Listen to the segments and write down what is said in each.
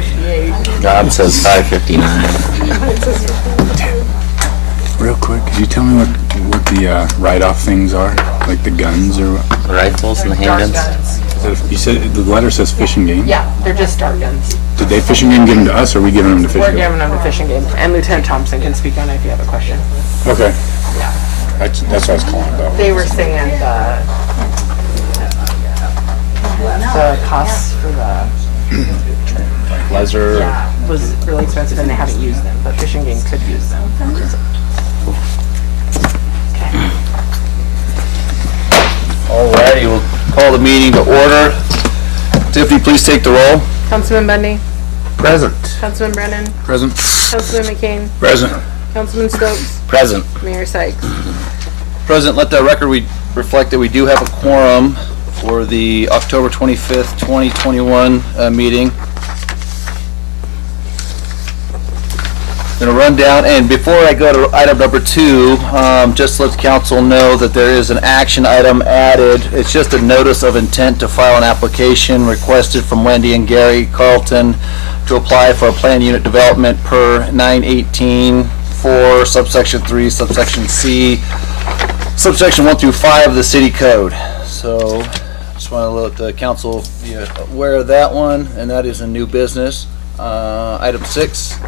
5:58. Job says 5:59. Real quick, could you tell me what the write-off things are? Like the guns or what? The rifles and the Dart handguns. guns. You said the letter says Fish and Game? Yeah, they're just dart guns. Did they Fish and Game give them to us, or are we giving them to Fish We're and Game? giving them to Fish and Game. And Lieutenant Thompson can speak on it if you have a question. Okay. Yeah. That's what I was calling about. They were saying the costs for the Leather. was really expensive and they haven't used them, but Fish and Game could use them. Okay. Alrighty, we'll call the meeting to order. Tiffany, please take the roll. Councilman Bundy, Present. Councilman Brennan, Present. Councilman McCain, Present. Councilman Stokes, Present. Mayor Sykes. President, let the record reflect that we do have a quorum for the October 25th, 2021 meeting. Going to run down, and before I go to item number 2, just to let the council know that there is an action item added. It's just a notice of intent to file an application requested from Wendy and Gary Carlton to apply for a planned unit development per 918-4, subsection 3, subsection C, subsection 1 through 5 of the city code. So just want to let the council be aware of that one, and that is a new business. Item 6.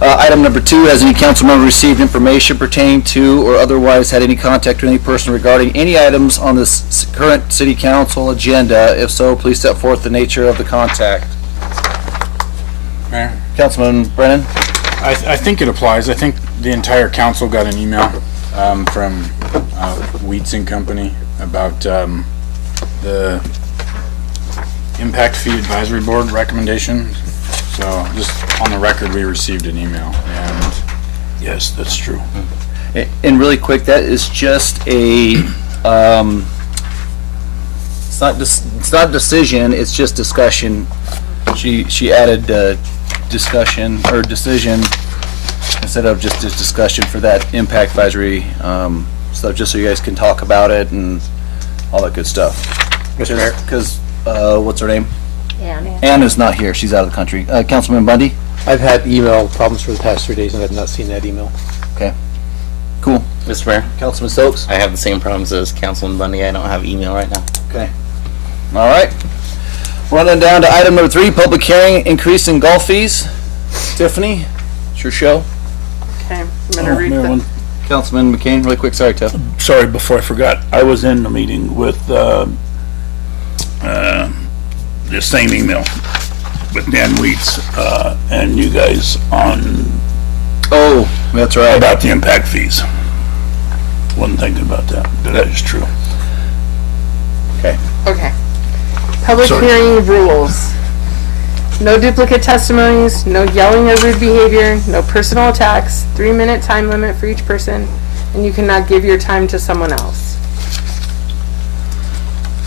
Item number 2, has any council member received information pertaining to or otherwise had any contact with any person regarding any items on this current city council agenda? If so, please set forth the nature of the contact. Mayor? Councilman Brennan? I think it applies. I think the entire council got an email from Wheats and Company about the Impact Fee Advisory Board recommendation. So just on the record, we received an email, and yes, that's true. And really quick, that is just a, it's not a decision, it's just discussion. She added discussion or decision instead of just a discussion for that impact advisory stuff, just so you guys can talk about it and all that good stuff. Mr. Mayor? Because, what's her name? Ann. Anna's not here, she's out of the country. Councilman Bundy? I've had email problems for the past 3 days and I've not seen that email. Okay, cool. Mr. Mayor, Councilman Stokes? I have the same problems as Councilman Bundy. I don't have email right now. Okay. All right. Running down to item number 3, public hearing, increase in golf fees. Tiffany, it's your show. Okay, I'm gonna read the, Councilman McCain, really quick, sorry, Tiff. Sorry, before I forgot, I was in the meeting with the same email with Dan Wheats and you guys on Oh, that's right. about the impact fees. Wasn't thinking about that. That is true. Okay. okay. Public Sorry. hearing rules. No duplicate testimonies, no yelling or rude behavior, no personal attacks, 3-minute time limit for each person, and you cannot give your time to someone else.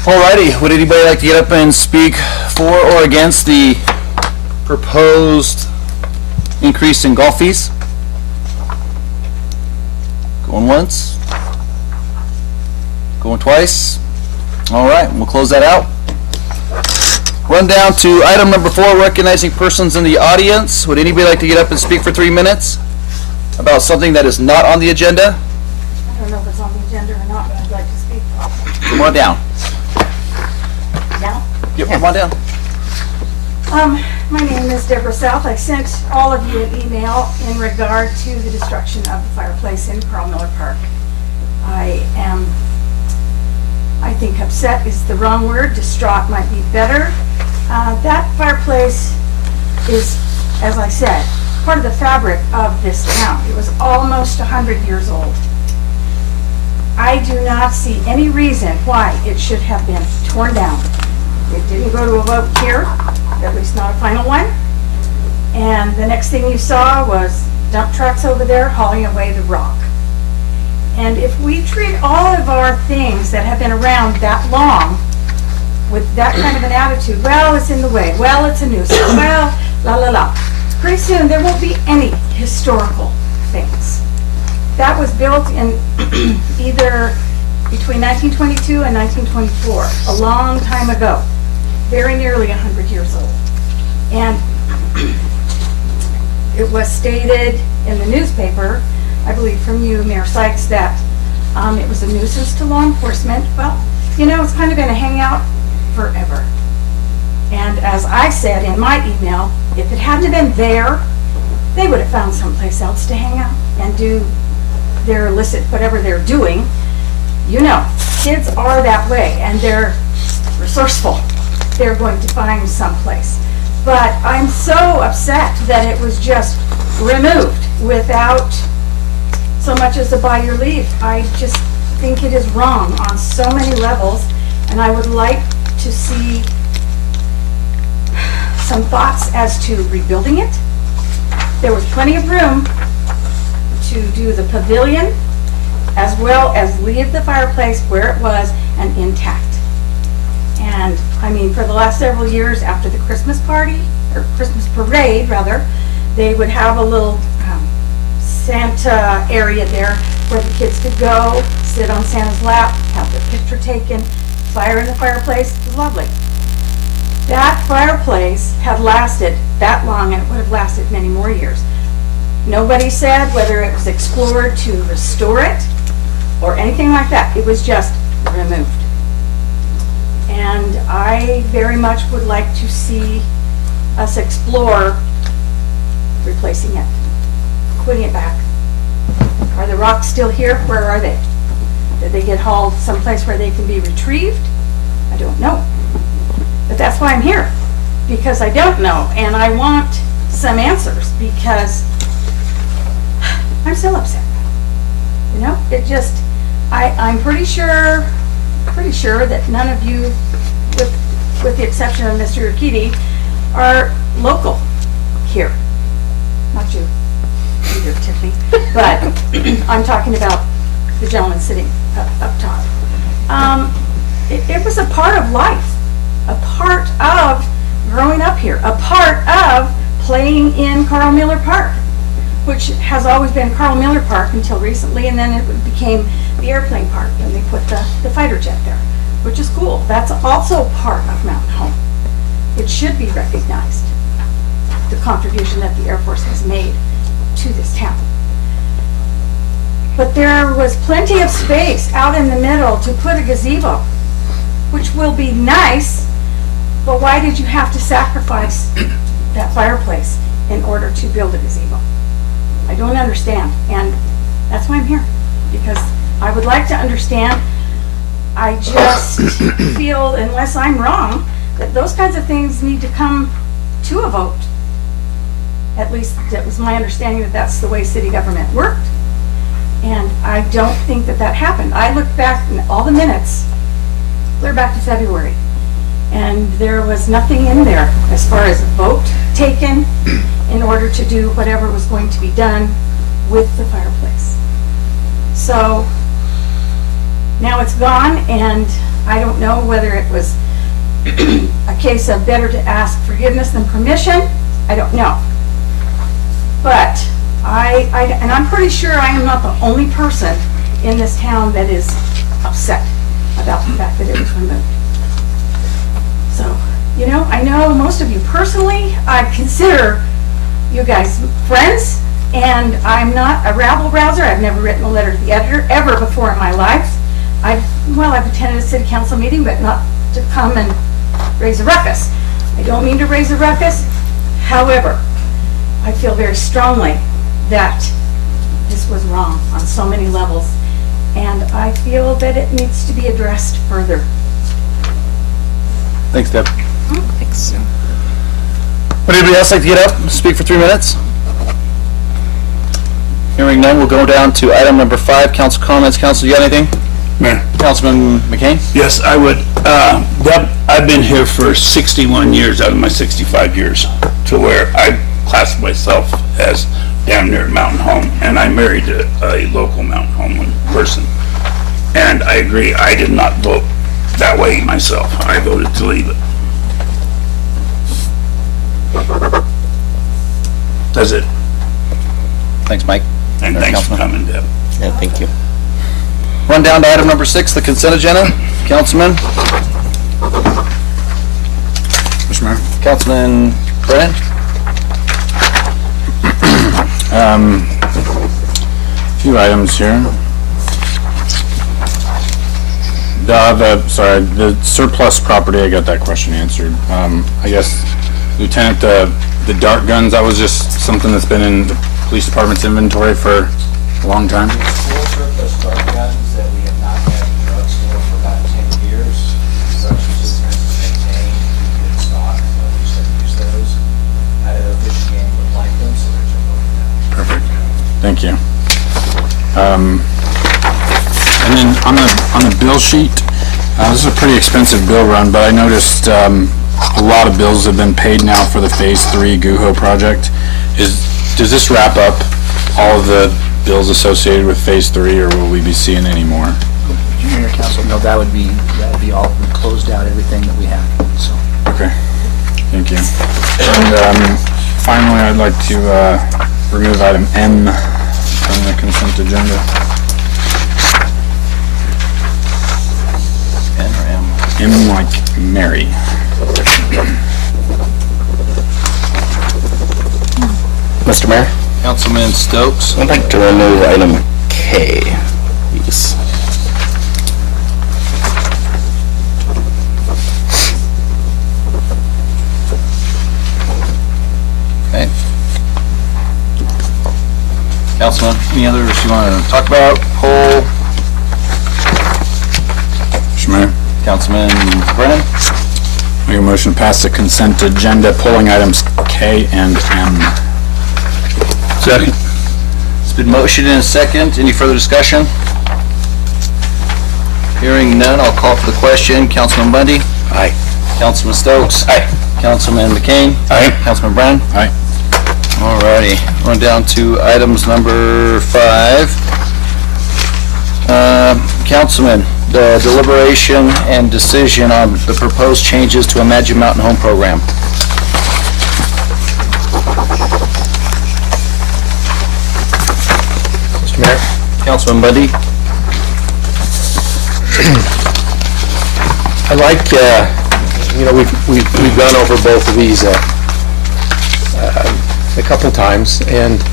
Alrighty, would anybody like to get up and speak for or against the proposed increase in golf fees? Going once? Going twice? Alright, we'll close that out. Run down to item number 4, recognizing persons in the audience. Would anybody like to get up and speak for 3 minutes about something that is not on the agenda? I don't know if it's on the agenda or not, but I'd like to speak. Come on down. Now? Yep, come on down. My name is Deborah South. I sent all of you an email in regard to the destruction of the fireplace in Carl Miller Park. I think upset is the wrong word. Distraught might be better. That fireplace is, as I said, part of the fabric of this town. It was almost 100 years old. I do not see any reason why it should have been torn down. It didn't go to a vote here, at least not a final one. And the next thing you saw was dump trucks over there hauling away the rock. And if we treat all of our things that have been around that long with that kind of an attitude, well, it's in the way, well, it's a nuisance, well, la la la. Pretty soon there won't be any historical things. That was built in either between 1922 and 1924, a long time ago, very nearly 100 years old. And it was stated in the newspaper, I believe from you, Mayor Sykes, that it was a nuisance to law enforcement. Well, you know, it's kind of been a hangout forever. And as I said in my email, if it hadn't been there, they would have found someplace else to hang out and do their illicit, whatever they're doing. You know, kids are that way, and they're resourceful. They're going to find someplace. But I'm so upset that it was just removed without so much as a by your leave. I just think it is wrong on so many levels, and I would like to see some thoughts as to rebuilding it. There was plenty of room to do the pavilion as well as leave the fireplace where it was and intact. And I mean, for the last several years after the Christmas party, or Christmas parade rather, they would have a little Santa area there where the kids could go, sit on Santa's lap, have their picture taken, fire in the fireplace. It was lovely. That fireplace had lasted that long, and it would have lasted many more years. Nobody said whether it was explored to restore it or anything like that. It was just removed. And I very much would like to see us explore replacing it, putting it back. Are the rocks still here? Where are they? Did they get hauled someplace where they can be retrieved? I don't know. But that's why I'm here, because I don't know, and I want some answers, because I'm still upset. You know, it just, I'm pretty sure that none of you, with the exception of Mr. Urquidy, are local here. Not you, either, Tiffany, but I'm talking about the gentleman sitting up top. It was a part of life. A part of growing up here, a part of playing in Carl Miller Park, which has always been Carl Miller Park until recently, and then it became the airplane park when they put the fighter jet there, which is cool. That's also part of Mountain Home. It should be recognized, the contribution that the Air Force has made to this town. But there was plenty of space out in the middle to put a gazebo, which will be nice. But why did you have to sacrifice that fireplace in order to build a gazebo? I don't understand, and that's why I'm here, because I would like to understand. I just feel, unless I'm wrong, that those kinds of things need to come to a vote. At least that was my understanding, that that's the way city government worked. And I don't think that that happened. I looked back in all the minutes, clear back to February, and there was nothing in there as far as a vote taken in order to do whatever was going to be done with the fireplace. So now it's gone, and I don't know whether it was a case of better to ask forgiveness than permission. I don't know. But and I'm pretty sure I am not the only person in this town that is upset about the fact that it was removed. So, you know, I know most of you personally. I consider you guys friends, and I'm not a rabble-rouser. I've never written a letter to the editor ever before in my life. I've attended a city council meeting, but not to come and raise a ruckus. I don't mean to raise a ruckus. However, I feel very strongly that this was wrong on so many levels, and I feel that it needs to be addressed further. Thanks, Deb. Thanks. Would anybody else like to get up and speak for 3 minutes? Hearing none, we'll go down to item number 5, council comments. Council, you got anything? Mayor. Councilman McCain? Yes, I would. Deb, I've been here for 61 years out of my 65 years, to where I class myself as down near Mountain Home, and I married a local Mountain Home person. And I agree, I did not vote that way myself. I voted to leave it. That's it. Thanks, Mike. And Mayor, thanks for Councilman. coming, Deb. Yeah, thank you. Run down to item number 6, the consent agenda. Councilman? Mr. Mayor? Councilman Brennan? Few items here. The surplus property, I got that question answered. I guess, Lieutenant, the dart guns, that was just something that's been in the police department's inventory for a long time? Full surplus dart guns that we have not had in the drugstore for about 10 years. Drugs just maintained, keep in stock, so we just have to use those. Idaho fishing game would like them, so they're jumping now. Perfect. Thank you. And then on the bill sheet, this is a pretty expensive bill run, but I noticed a lot of bills have been paid now for the Phase 3 GUHO project. Does this wrap up all of the bills associated with Phase 3, or will we be seeing any more? Junior Council, no, that would be all, we closed out everything that we had, so. Okay, thank you. And finally, I'd like to remove item M from the consent agenda. N or M? M like Mary. Mr. Mayor, Councilman Stokes? I'd like to remove item K, please. Okay. Councilman, any others you want to talk about? Poll? Mr. Mayor, Councilman Brennan? make a motion to pass the consent agenda, pulling items K and M. Second. It's been motioned and a second. Any further discussion? Hearing none, I'll call for the question. Councilman Bundy? Aye. Councilman Stokes? Aye. Councilman McCain? Aye. Councilman Brennan? Aye. Alrighty, going down to items number 5. Councilman, the deliberation and decision on the proposed changes to Imagine Mountain Home Program. Mr. Mayor? Councilman Bundy? I like, we've gone over both of these a couple times, and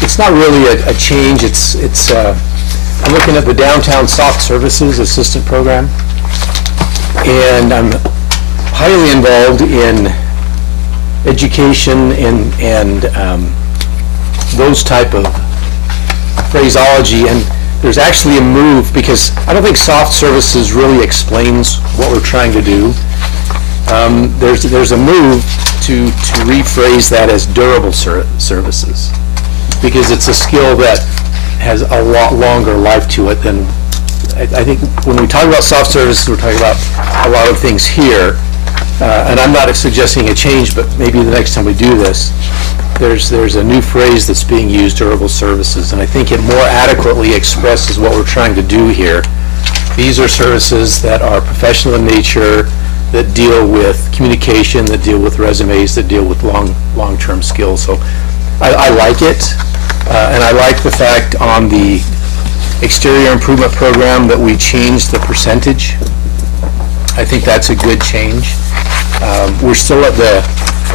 it's not really a change. I'm looking at the Downtown Soft Services Assistant Program, and I'm highly involved in education and those type of phraseology, and there's actually a move, because I don't think soft services really explains what we're trying to do. There's a move to rephrase that as durable services, because it's a skill that has a lot longer life to it than, I think when we talk about soft services, we're talking about a lot of things here, and I'm not suggesting a change, but maybe the next time we do this, there's a new phrase that's being used, durable services, and I think it more adequately expresses what we're trying to do here. These are services that are professional in nature, that deal with communication, that deal with resumes, that deal with long-term skills. So I like it, and I like the fact on the exterior improvement program that we changed the percentage. I think that's a good change. We're still at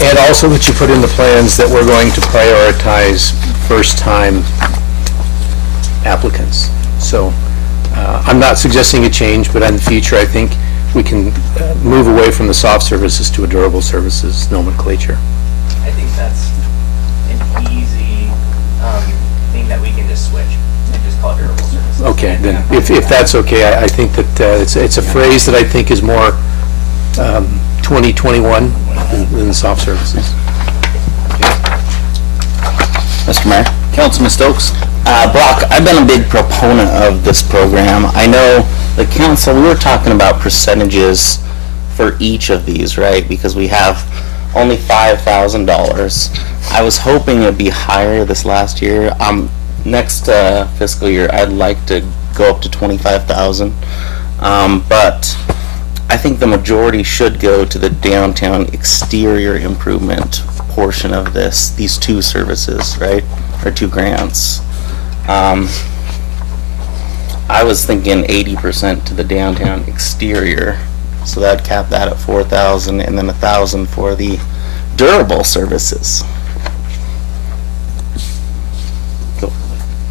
and also that you put in the plans that we're going to prioritize first-time applicants. So I'm not suggesting a change, but in the future, I think we can move away from the soft services to a durable services nomenclature. I think that's an easy thing that we can just switch and just call it durable services. Okay, then if that's okay, I think that it's a phrase that I think is more 2021 than soft services. Mr. Mayor? Councilman Stokes? Brock, I've been a big proponent of this program. I know the council, we were talking about percentages for each of these, right? Because we have only $5,000. I was hoping it'd be higher this last year. Next fiscal year, I'd like to go up to 25,000. But I think the majority should go to the downtown exterior improvement portion of these two services, right? Or two grants. I was thinking 80% to the downtown exterior, so that'd cap that at 4,000, and then 1,000 for the durable services.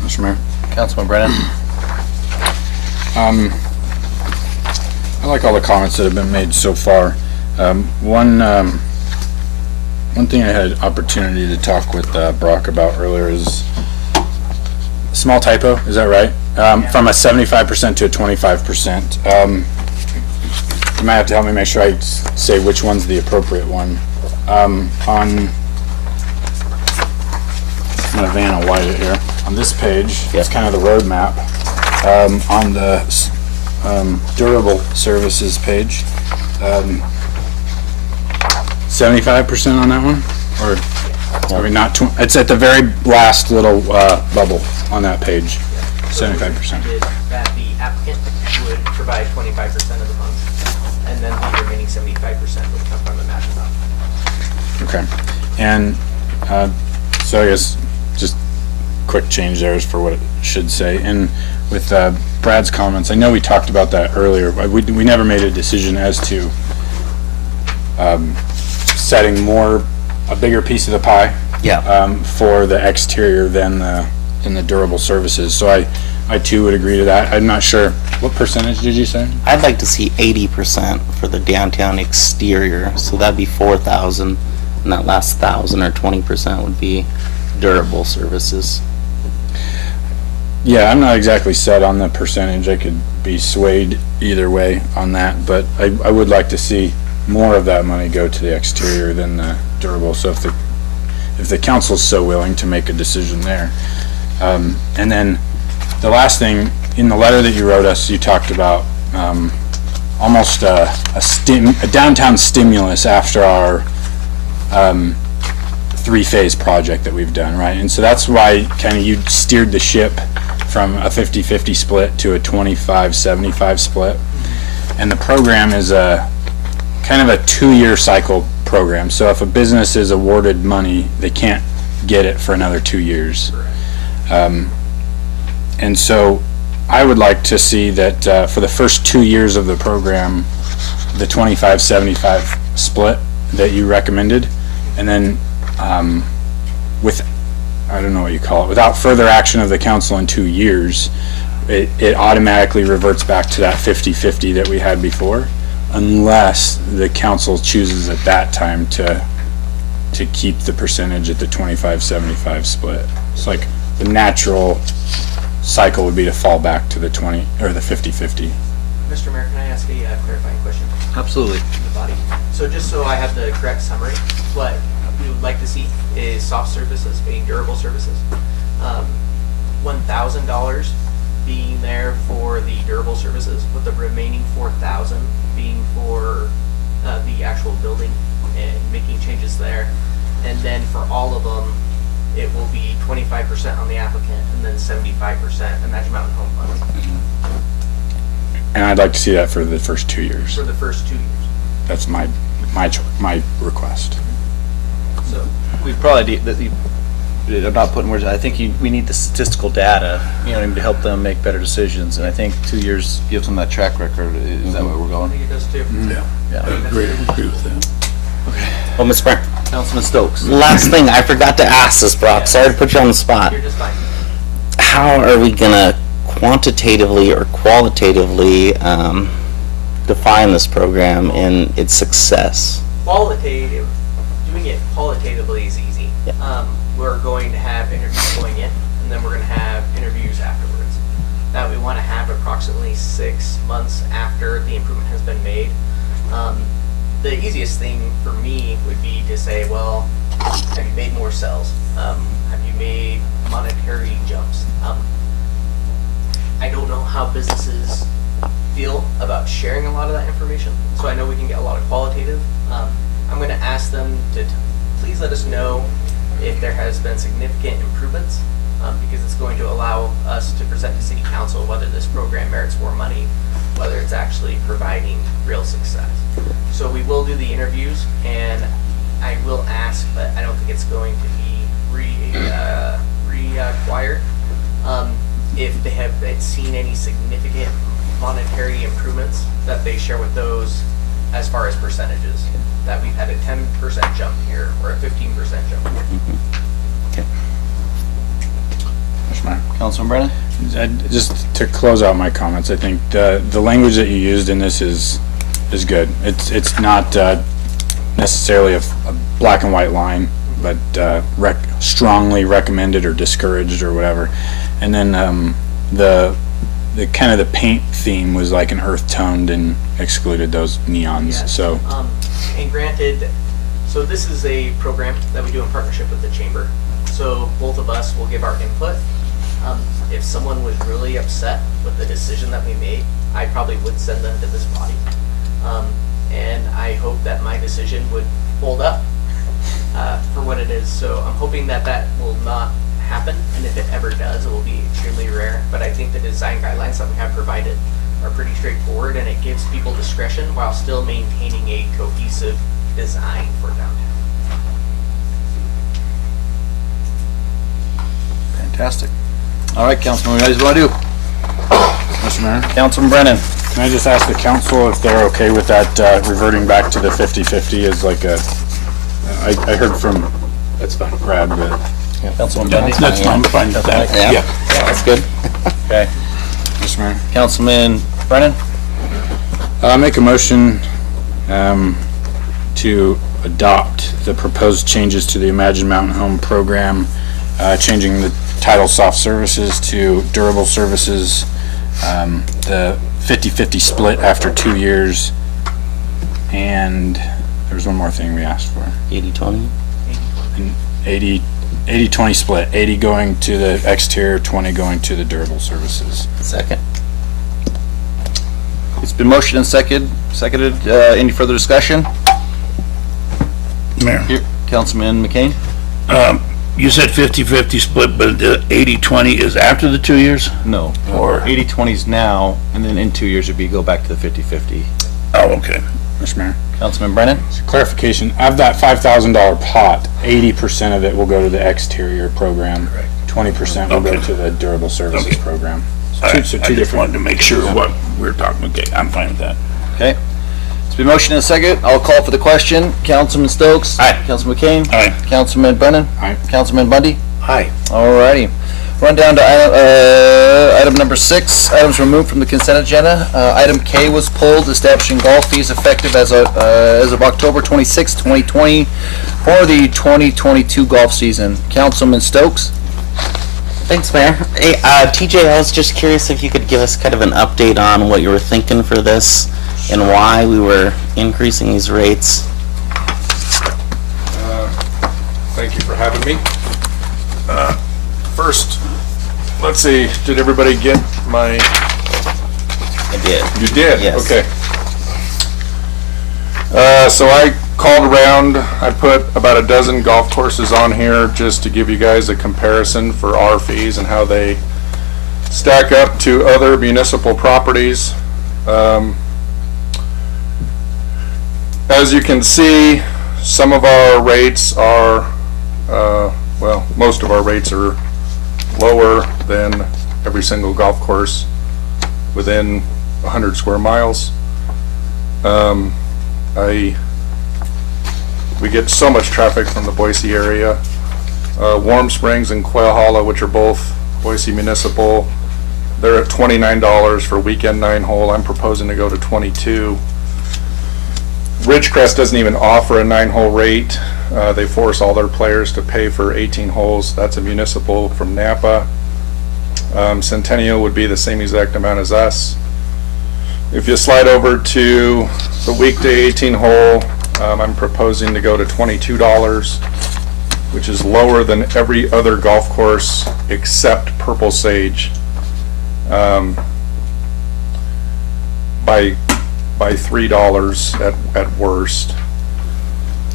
Mr. Mayor. Councilman Brennan? I like all the comments that have been made so far. One thing I had opportunity to talk with Brock about earlier is small typo, is that right? From a 75% to a 25%. You might have to help me make sure I say which one's the appropriate one. I'm gonna Vanna White it here. On this page, it's kind of the roadmap. On the durable services page, 75% on that one? Or are we not, it's at the very last little bubble on that page, 75%. That the applicant would provide 25% of the funds, and then the remaining 75% would come from the matching fund. Okay. And so I guess just quick change there is for what it should say. And with Brad's comments, I know we talked about that earlier. We never made a decision as to setting a bigger piece of the pie for the exterior than the durable services. So I too would agree to that. I'm not sure, what percentage did you say? I'd like to see 80% for the downtown exterior, so that'd be 4,000, and that last 1,000 or 20% would be durable services. Yeah, I'm not exactly set on the percentage. I could be swayed either way on that, but I would like to see more of that money go to the exterior than the durable. So if the council's so willing to make a decision there. And then the last thing, in the letter that you wrote us, you talked about almost a downtown stimulus after our three-phase project that we've done, right? And so that's why kind of you steered the ship from a 50-50 split to a 25-75 split. And the program is kind of a 2-year cycle program. So if a business is awarded money, they can't get it for another 2 years. And so I would like to see that for the first 2 years of the program, the 25-75 split that you recommended, and then with, I don't know what you call it, without further action of the council in 2 years, it automatically reverts back to that 50-50 that we had before, unless the council chooses at that time to keep the percentage at the 25-75 split. It's like the natural cycle would be to fall back to the 20 or the 50-50. Mr. Mayor, can I ask a clarifying question? Absolutely. To the body. So just so I have the correct summary, what we would like to see is soft services being durable services. $1,000 being there for the durable services, with the remaining $4,000 being for the actual building and making changes there. And then for all of them, it will be 25% on the applicant and then 75% the Magic Mountain Home Funds. And I'd like to see that for the first 2 years. For the first 2 years. That's my request. So We probably need, I'm not putting words, I think we need the statistical data, to help them make better decisions, and I think 2 years gives them that track record. Is that where we're I going? think it does too. Yeah. I agree with that. Well, Ms. Brown, Councilman Stokes? last thing, I forgot to ask this, Brock. Sorry to put you on the spot. You're just fine. How are we gonna quantitatively or qualitatively define this program and its success? Doing it qualitatively is easy. Yeah. We're going to have interviews going in, and then we're going to have interviews afterwards. That we want to have approximately 6 months after the improvement has been made. The easiest thing for me would be to say, well, have you made more sales? Have you made monetary jumps? I don't know how businesses feel about sharing a lot of that information, so I know we can get a lot of qualitative. I'm going to ask them to please let us know if there has been significant improvements, because it's going to allow us to present to City Council whether this program merits more money, whether it's actually providing real success. So we will do the interviews, and I will ask, but I don't think it's going to be required, if they have seen any significant monetary improvements that they share with those as far as percentages. That we've had a 10% jump here or a 15% jump here. Okay. Mr. Mayor. Councilman Brennan? Just to close out my comments, I think the language that you used in this is good. It's not necessarily a black and white line, but strongly recommended or discouraged or whatever. And then the kind of the paint theme was like an earth toned and excluded those neons. Yeah. So And granted, so this is a program that we do in partnership with the chamber. So both of us will give our input. If someone was really upset with the decision that we made, I probably would send them to this body. And I hope that my decision would hold up for what it is. So I'm hoping that that will not happen, and if it ever does, it will be extremely rare. But I think the design guidelines that we have provided are pretty straightforward, and it gives people discretion while still maintaining a cohesive design for downtown. Fantastic. All right, Councilman, what do you guys want to do? Mr. Mayor, Councilman Brennan? can I just ask the council if they're okay with that reverting back to the 50-50 as like a, I heard from That's fine. Brad, but Councilman Bundy? That's fine, fine with that. Yeah, that's good. Okay. Mr. Mayor. Councilman Brennan? Make a motion to adopt the proposed changes to the Imagine Mountain Home program, changing the title soft services to durable services, the 50-50 split after 2 years, and there's one more thing we asked for. 80-20? An 80-20 split, 80 going to the exterior, 20 going to the durable services. Second. It's been motioned and seconded. Any further discussion? Mayor, Here, Councilman McCain? you said 50-50 split, but the 80-20 is after the 2 years? No. Or- 80-20s now, and then in 2 years it'd be go back to the 50-50. Oh, okay. Mr. Mayor. Councilman Brennan? Clarification, of that $5,000 pot, 80% of it will go to the exterior program. Correct. 20% will go Okay. to the durable services Okay. program. All right, So I two just wanted different. to make sure what we're talking, okay, I'm fine with that. Okay. It's been motioned and seconded. I'll call for the question. Councilman Stokes? Aye. Councilman McCain? Aye. Councilman Brennan? Aye. Councilman Bundy? Aye. Alrighty. Run down to item number 6, items removed from the consent agenda. Item K was pulled, establishing golf fees effective as of October 26, 2020 for the 2022 golf season. Councilman Stokes? Thanks, Mayor. Hey, TJ, I was just curious if you could give us kind of an update on what you were thinking for this and why we were increasing these rates. Thank you for having me. First, let's see, did everybody get my, I did. you did? Yes. Okay. So I called around, I put about a dozen golf courses on here just to give you guys a comparison for our fees and how they stack up to other municipal properties. As you can see, some of our rates are, well, most of our rates are lower than every single golf course within 100 square miles. We get so much traffic from the Boise area. Warm Springs and Quail Hollow, which are both Boise municipal, they're at $29 for weekend 9-hole. I'm proposing to go to 22. Ridgecrest doesn't even offer a 9-hole rate. They force all their players to pay for 18 holes. That's a municipal from Napa. Centennial would be the same exact amount as us. If you slide over to the weekday 18 hole, I'm proposing to go to $22, which is lower than every other golf course except Purple Sage, by $3 at worst.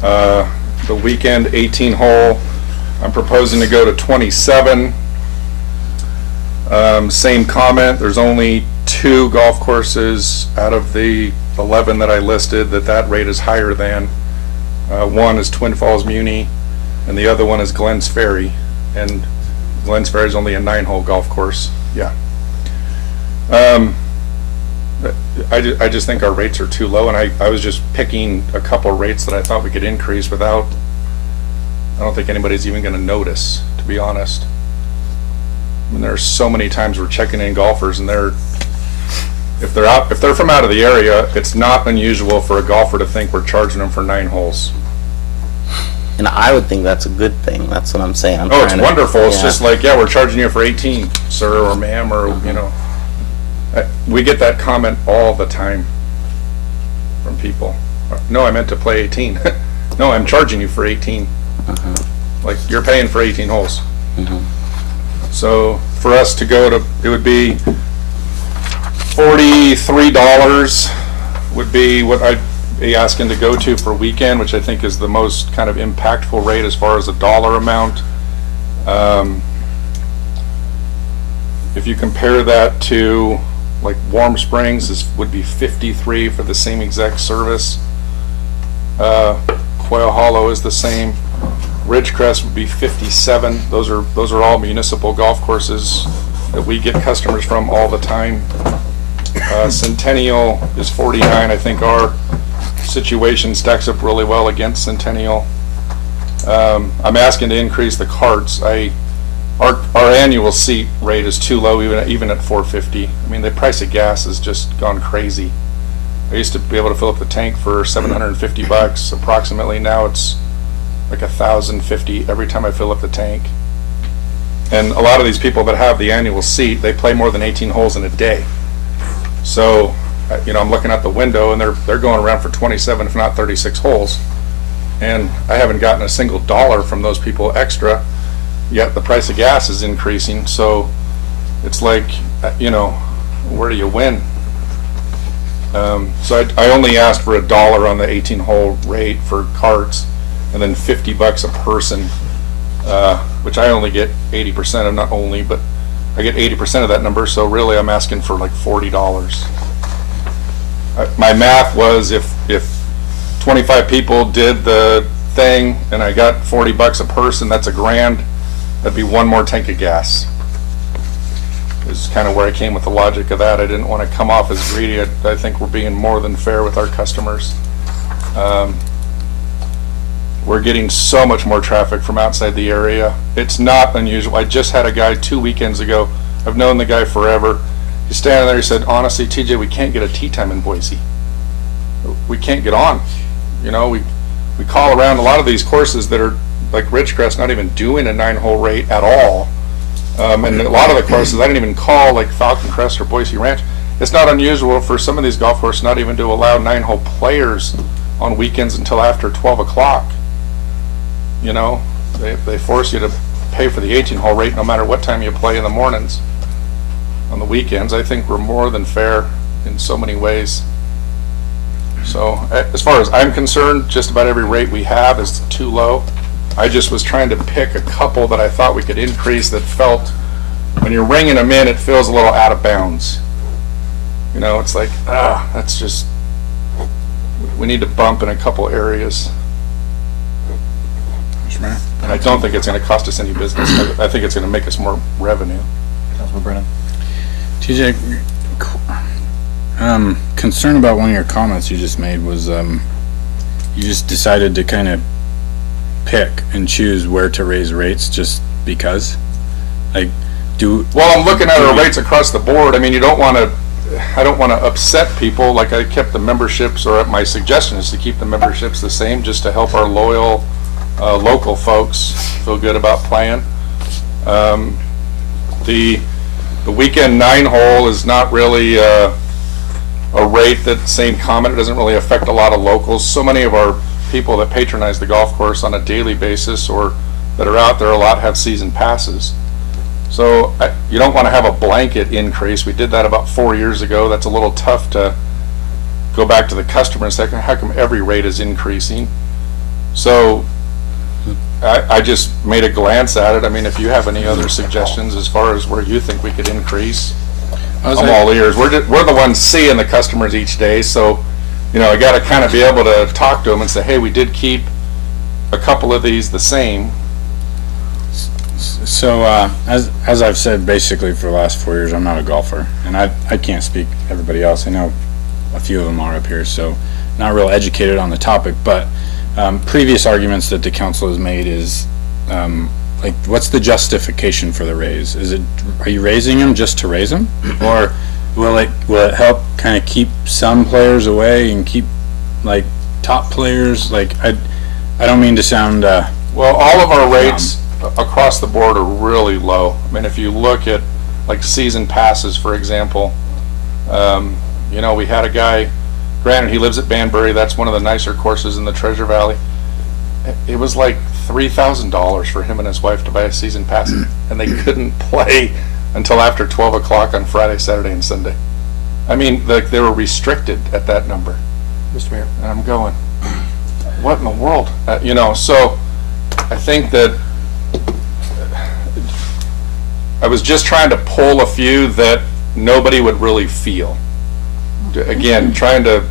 The weekend 18 hole, I'm proposing to go to 27. Same comment, there's only 2 golf courses out of the 11 that I listed that rate is higher than. One is Twin Falls Muni and the other one is Glens Ferry, and Glens Ferry is only a 9-hole golf course. Yeah. I just think our rates are too low, and I was just picking a couple rates that I thought we could increase without, I don't think anybody's even going to notice, to be honest. mean, there's so many times we're checking in golfers and if they're from out of the area, it's not unusual for a golfer to think we're charging them for 9 holes. And I would think that's a good thing. That's what I'm saying. Oh, it's wonderful. It's yeah. just like, yeah, we're charging you for 18, sir or ma'am, or, you know. We get that comment all the time from people. No, I meant to play 18. No, I'm charging you for 18. Like, you're paying for 18 holes. So for us to go to, it would be $43 would be what I'd be asking to go to for weekend, which I think is the most kind of impactful rate as far as a dollar amount. If you compare that to like Warm Springs, would be 53 for the same exact service. Quail Hollow is the same. Ridgecrest would be 57. Those are all municipal golf courses that we get customers from all the time. Centennial is 49. I think our situation stacks up really well against Centennial. I'm asking to increase the carts. Our annual seat rate is too low, even at $4.50. I mean, the price of gas has just gone crazy. I used to be able to fill up the tank for $750 approximately. Now it's like $1,050 every time I fill up the tank. And a lot of these people that have the annual seat, they play more than 18 holes in a day. So, you know, I'm looking out the window and they're going around for 27, if not 36 holes. And I haven't gotten a single dollar from those people extra, yet the price of gas is increasing. So it's like, you know, where do you win? So I only asked for $1 on the 18-hole rate for carts, and then $50 a person, which I only get 80% of, not only, but I get 80% of that number, so really I'm asking for like $40. My math was if 25 people did the thing and I got $40 a person, that's $1,000. That'd be one more tank of gas. Is kind of where I came with the logic of that. I didn't want to come off as greedy. I think we're being more than fair with our customers. We're getting so much more traffic from outside the area. It's not unusual. I just had a guy 2 weekends ago. I've known the guy forever. He's standing there, he said, honestly, TJ, we can't get a tee time in Boise. We can't get on. You know, we call around a lot of these courses that are like Ridgecrest, not even doing a 9-hole rate at all. And a lot of the courses I didn't even call, like Falcon Crest or Boise Ranch. It's not unusual for some of these golf courses not even to allow 9-hole players on weekends until after 12 o'clock. You know, they force you to pay for the 18-hole rate no matter what time you play in the mornings. On the weekends, I think we're more than fair in so many ways. So as far as I'm concerned, just about every rate we have is too low. I just was trying to pick a couple that I thought we could increase that felt, when you're ringing them in, it feels a little out of bounds. You know, it's like, that's just, we need to bump in a couple areas. And I don't think it's going to cost us any business. I think it's going to make us more revenue. Councilman Brennan. TJ, concern about one of your comments you just made was you just decided to kind of pick and choose where to raise rates just because? Like, well, I'm looking at our rates across the board. I mean, I don't want to upset people. Like, I kept the memberships, or my suggestion is to keep the memberships the same just to help our loyal local folks feel good about playing. The weekend 9-hole is not really a rate that, same comment, it doesn't really affect a lot of locals. So many of our people that patronize the golf course on a daily basis or that are out there a lot have season passes. So you don't want to have a blanket increase. We did that about 4 years ago. That's a little tough to go back to the customer and say, how come every rate is increasing? So I just made a glance at it. I mean, if you have any other suggestions as far as where you think we could increase, I'm all ears. We're the ones seeing the customers each day, so you know, I got to kind of be able to talk to them and say, hey, we did keep a couple of these the same. So as I've said basically for the last 4 years, I'm not a golfer, and I can't speak to everybody else. I know a few of them are up here, so not real educated on the topic, but previous arguments that the council has made is like, what's the justification for the raise? Are you raising them just to raise them? Or will it help kind of keep some players away and keep, like, top players? Like, I don't mean to sound, Well, all of our rates across the board are really low. I mean, if you look at, like, season passes, for example, you know, we had a guy, granted, he lives at Banbury, that's one of the nicer courses in the Treasure Valley. It was like $3,000 for him and his wife to buy a season pass, and they couldn't play until after 12 o'clock on Friday, Saturday, and Sunday. I mean, they were restricted at that number. Mr. Mayor. And I'm going, what in the world? You know, so I think that I was just trying to pull a few that nobody would really feel. Again, trying to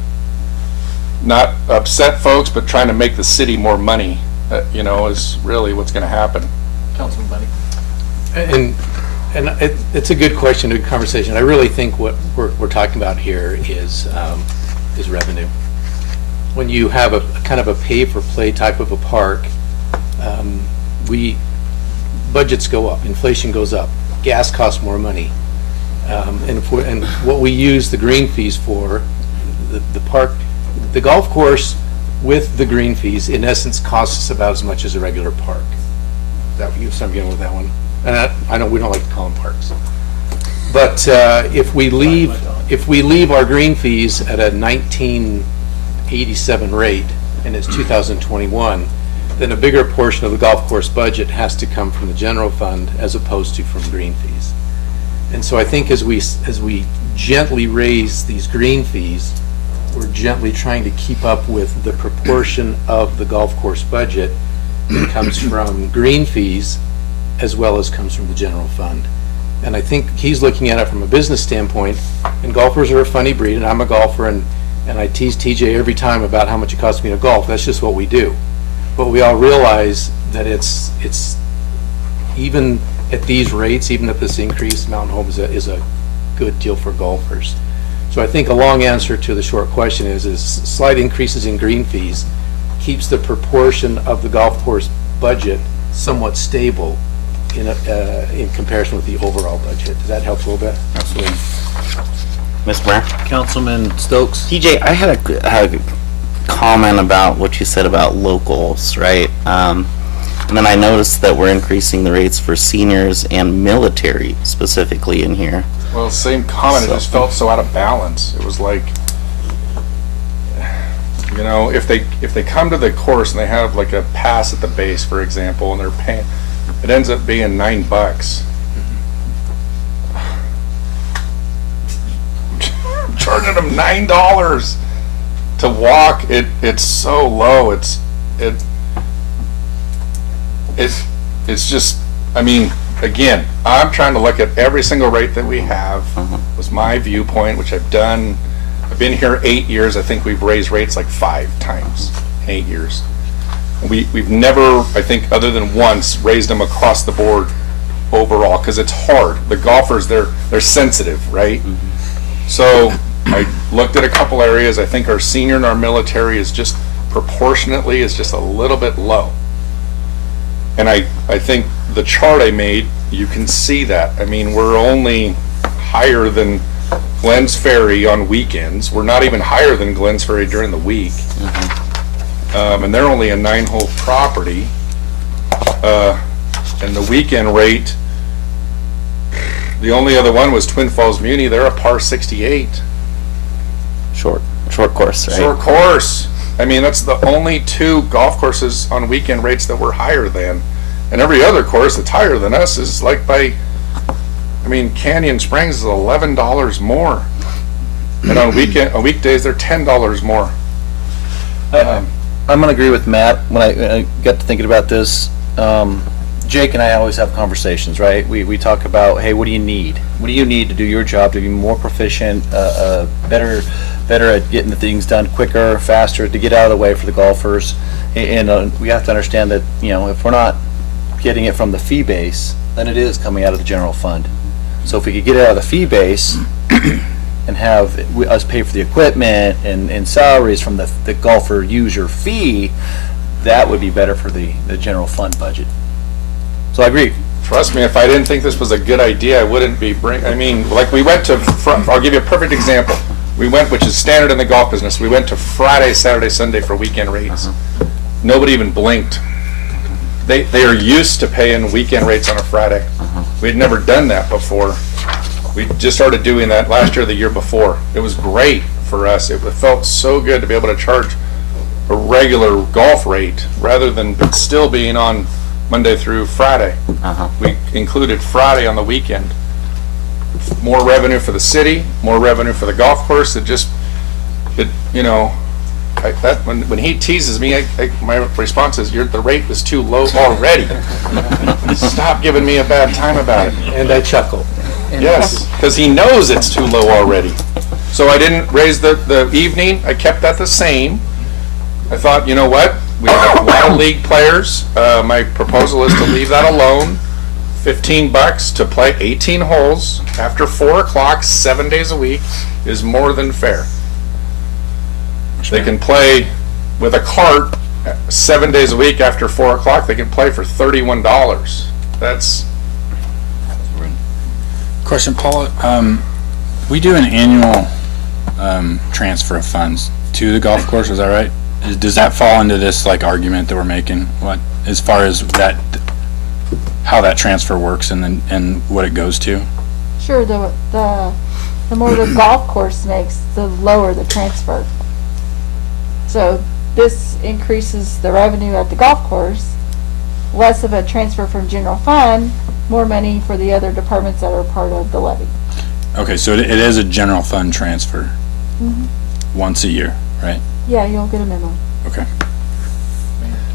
not upset folks, but trying to make the city more money, you know, is really what's going to happen. Councilman Bundy. And it's a good question, a good conversation. I really think what we're talking about here is revenue. When you have a kind of a pay-for-play type of a park, budgets go up, inflation goes up, gas costs more money. And what we use the green fees for, the park, the golf course with the green fees, in essence, costs us about as much as a regular park. That you, so I'm getting with that one. And I know we don't like to call them parks. But if we leave our green fees at a 1987 rate and it's 2021, then a bigger portion of the golf course budget has to come from the general fund as opposed to from green fees. And so I think as we gently raise these green fees, we're gently trying to keep up with the proportion of the golf course budget that comes from green fees as well as comes from the general fund. And I think he's looking at it from a business standpoint, and golfers are a funny breed, and I'm a golfer, and I tease TJ every time about how much it costs me to golf. That's just what we do. But we all realize that it's even at these rates, even at this increase, Mountain Home is a good deal for golfers. So I think a long answer to the short question is slight increases in green fees keeps the proportion of the golf course budget somewhat stable in comparison with the overall budget. Does that help a little bit? absolutely. Mr. Mayor? Councilman Stokes? TJ, I had a comment about what you said about locals, right? And then I noticed that we're increasing the rates for seniors and military specifically in here. Well, same comment, it just felt so out of balance. It was like, you know, if they come to the course and they have like a pass at the base, for example, and they're paying, it ends up being $9. Charging them $9 to walk, it's so low. It's just, I mean, again, I'm trying to look at every single rate that we have, was my viewpoint, which I've done. I've been here 8 years. I think we've raised rates like 5 times in 8 years. We've never, I think, other than once, raised them across the board overall, because it's hard. The golfers, they're sensitive, right? So I looked at a couple areas. I think our senior and our military is just proportionately is just a little bit low. And I think the chart I made, you can see that. I mean, we're only higher than Glens Ferry on weekends. We're not even higher than Glens Ferry during the week. And they're only a 9-hole property. And the weekend rate, the only other one was Twin Falls Muni. They're a par 68. Short course, right? Short course. I mean, that's the only 2 golf courses on weekend rates that we're higher than. And every other course that's higher than us is like by, I mean, Canyon Springs is $11 more. And on weekdays, they're $10 more. I'm gonna agree with Matt. When I got to thinking about this, Jake and I always have conversations, right? We talk about, hey, what do you need? What do you need to do your job to be more proficient, better at getting the things done quicker, faster, to get out of the way for the golfers? And we have to understand that, you know, if we're not getting it from the fee base, then it is coming out of the general fund. So if we could get it out of the fee base and have us pay for the equipment and salaries from the golfer user fee, that would be better for the general fund budget. So I agree. Trust me, if I didn't think this was a good idea, I wouldn't be like we went to, I'll give you a perfect example. We went, which is standard in the golf business, we went to Friday, Saturday, Sunday for weekend rates. Nobody even blinked. They are used to paying weekend rates on a Friday. We'd never done that before. We just started doing that last year, or the year before. It was great for us. It felt so good to be able to charge a regular golf rate rather than still being on Monday through Friday. We included Friday on the weekend. More revenue for the city, more revenue for the golf course. When he teases me, my response is, the rate was too low already. Stop giving me a bad time about it. And I chuckle. Yes, because he knows it's too low already. So I didn't raise the evening. I kept that the same. I thought, you know what? We have a lot of league players. My proposal is to leave that alone. $15 to play 18 holes after 4 o'clock, 7 days a week is more than fair. They can play with a cart 7 days a week after 4 o'clock. They can play for $31. That's Question, Paul. We do an annual transfer of funds to the golf course. Is that right? Does that fall into this argument that we're making? What, as far as that, how that transfer works and what it goes to? Sure. The more the golf course makes, the lower the transfer. So this increases the revenue at the golf course, less of a transfer from general fund, more money for the other departments that are part of the levy. Okay, so it is a general fund transfer once a year, right? Yeah, you'll get a memo. Okay.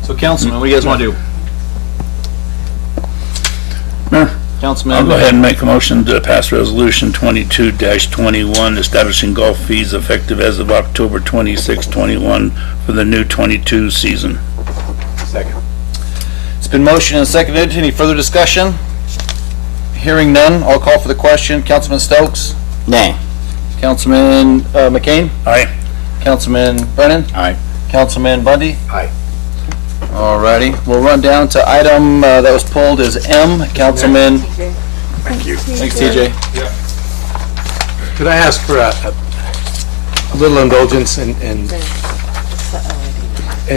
So Councilman, what do you guys want to do? Mayor, Councilman? I'll go ahead and make a motion to pass resolution 22-21 establishing golf fees effective as of October 26, 21 for the new 22 season. Second. It's been motioned and seconded. Any further discussion? Hearing none, I'll call for the question. Councilman Stokes? Nay. Councilman McCain? Aye. Councilman Brennan? Aye. Councilman Bundy? Aye. Alrighty, we'll run down to item that was pulled is M. Councilman. Thank you. Thanks, TJ. Could I ask for a little indulgence and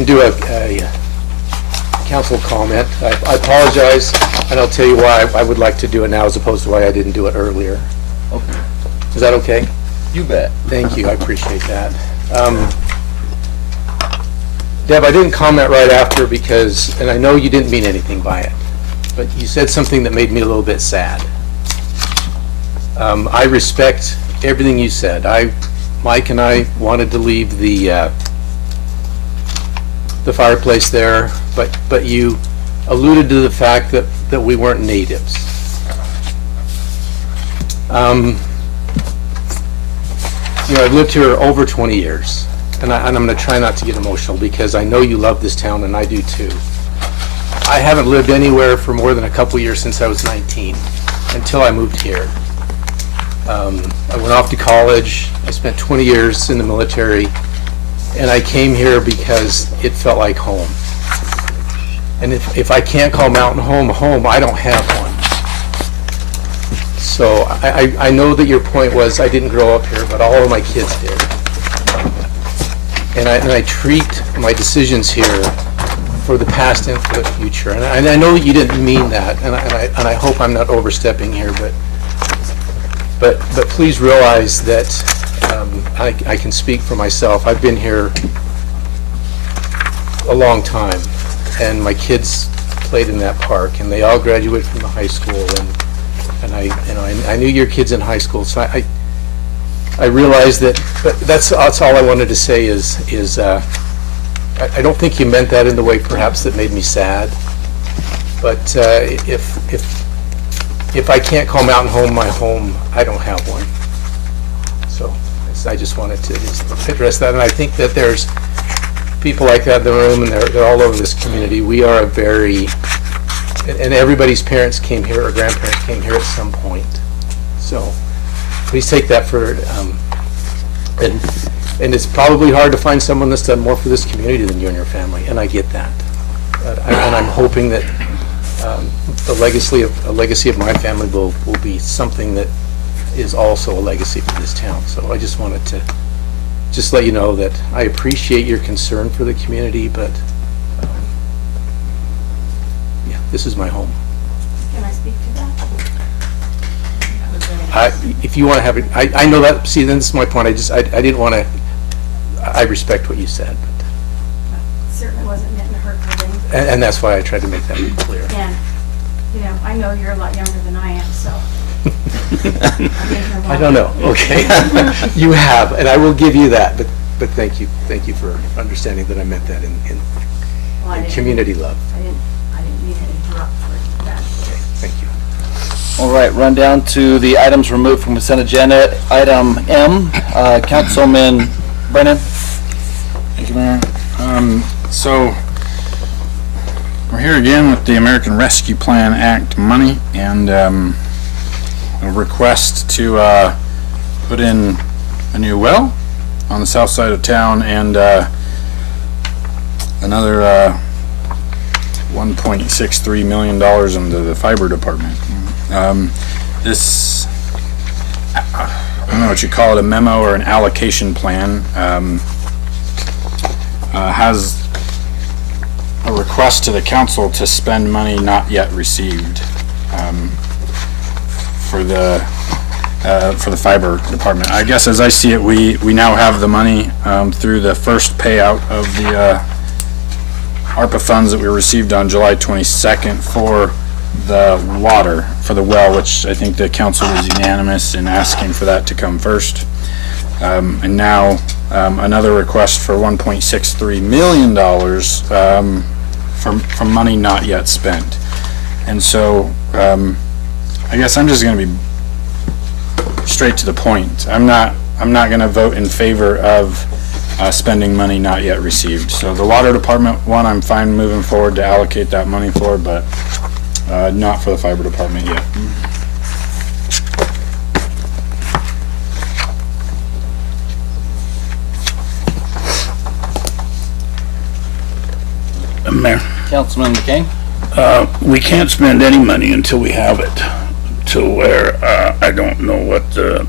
do a council comment? I apologize, and I'll tell you why I would like to do it now as opposed to why I didn't do it earlier. Okay. Is that okay? You bet. Thank you, I appreciate that. Deb, I didn't comment right after because, and I know you didn't mean anything by it, but you said something that made me a little bit sad. I respect everything you said. Mike and I wanted to leave the fireplace there, but you alluded to the fact that we weren't natives. I've lived here over 20 years, and I'm going to try not to get emotional because I know you love this town and I do too. I haven't lived anywhere for more than a couple years since I was 19, until I moved here. I went off to college, I spent 20 years in the military, and I came here because it felt like home. And if I can't call Mountain Home home, I don't have one. So I know that your point was I didn't grow up here, but all of my kids did. And I treat my decisions here for the past and for the future. And I know that you didn't mean that, and I hope I'm not overstepping here, but please realize that I can speak for myself. I've been here a long time, and my kids played in that park, and they all graduated from the high school, and I knew your kids in high school, so I realized that. But that's all I wanted to say is I don't think you meant that in the way perhaps that made me sad. But if I can't call Mountain Home my home, I don't have one. So I just wanted to address that, and I think that there's people like that in the room, and they're all over this community. We are a very, and everybody's parents came here or grandparents came here at some point. So please take that for, and it's probably hard to find someone that's done more for this community than you and your family, and I get that. And I'm hoping that a legacy of my family will be something that is also a legacy for this town. So I just wanted to just let you know that I appreciate your concern for the community, but yeah, this is my home. Can I speak to that? If you want to have it, I know that, see, then this is my point, I didn't want to, I respect what you said, but, Certainly wasn't meant to hurt her. and that's why I tried to make that clear. And, you know, I know you're a lot younger than I am, so. I've been here I don't know, okay. You have, and I will give you that, but thank you for understanding that I meant that in Well, I didn't- community love. I didn't mean to interrupt for that. Okay, thank you. All right, run down to the items removed from consent agenda. Item M, Councilman Brennan. Thank you, Mayor. So, we're here again with the American Rescue Plan Act money and a request to put in a new well on the south side of town and another $1.63 million into the fiber department. This, I don't know what you call it, a memo or an allocation plan, has a request to the council to spend money not yet received for the fiber department. I guess as I see it, we now have the money through the first payout of the ARPA funds that we received on July 22nd for the water, for the well, which I think the council was unanimous in asking for that to come first. And now another request for $1.63 million from money not yet spent. And so I guess I'm just going to be straight to the point. I'm not going to vote in favor of spending money not yet received. So the water department one, I'm fine moving forward to allocate that money for, but not for the fiber department yet. Mayor, Councilman McCain. we can't spend any money until we have it, to where I don't know what the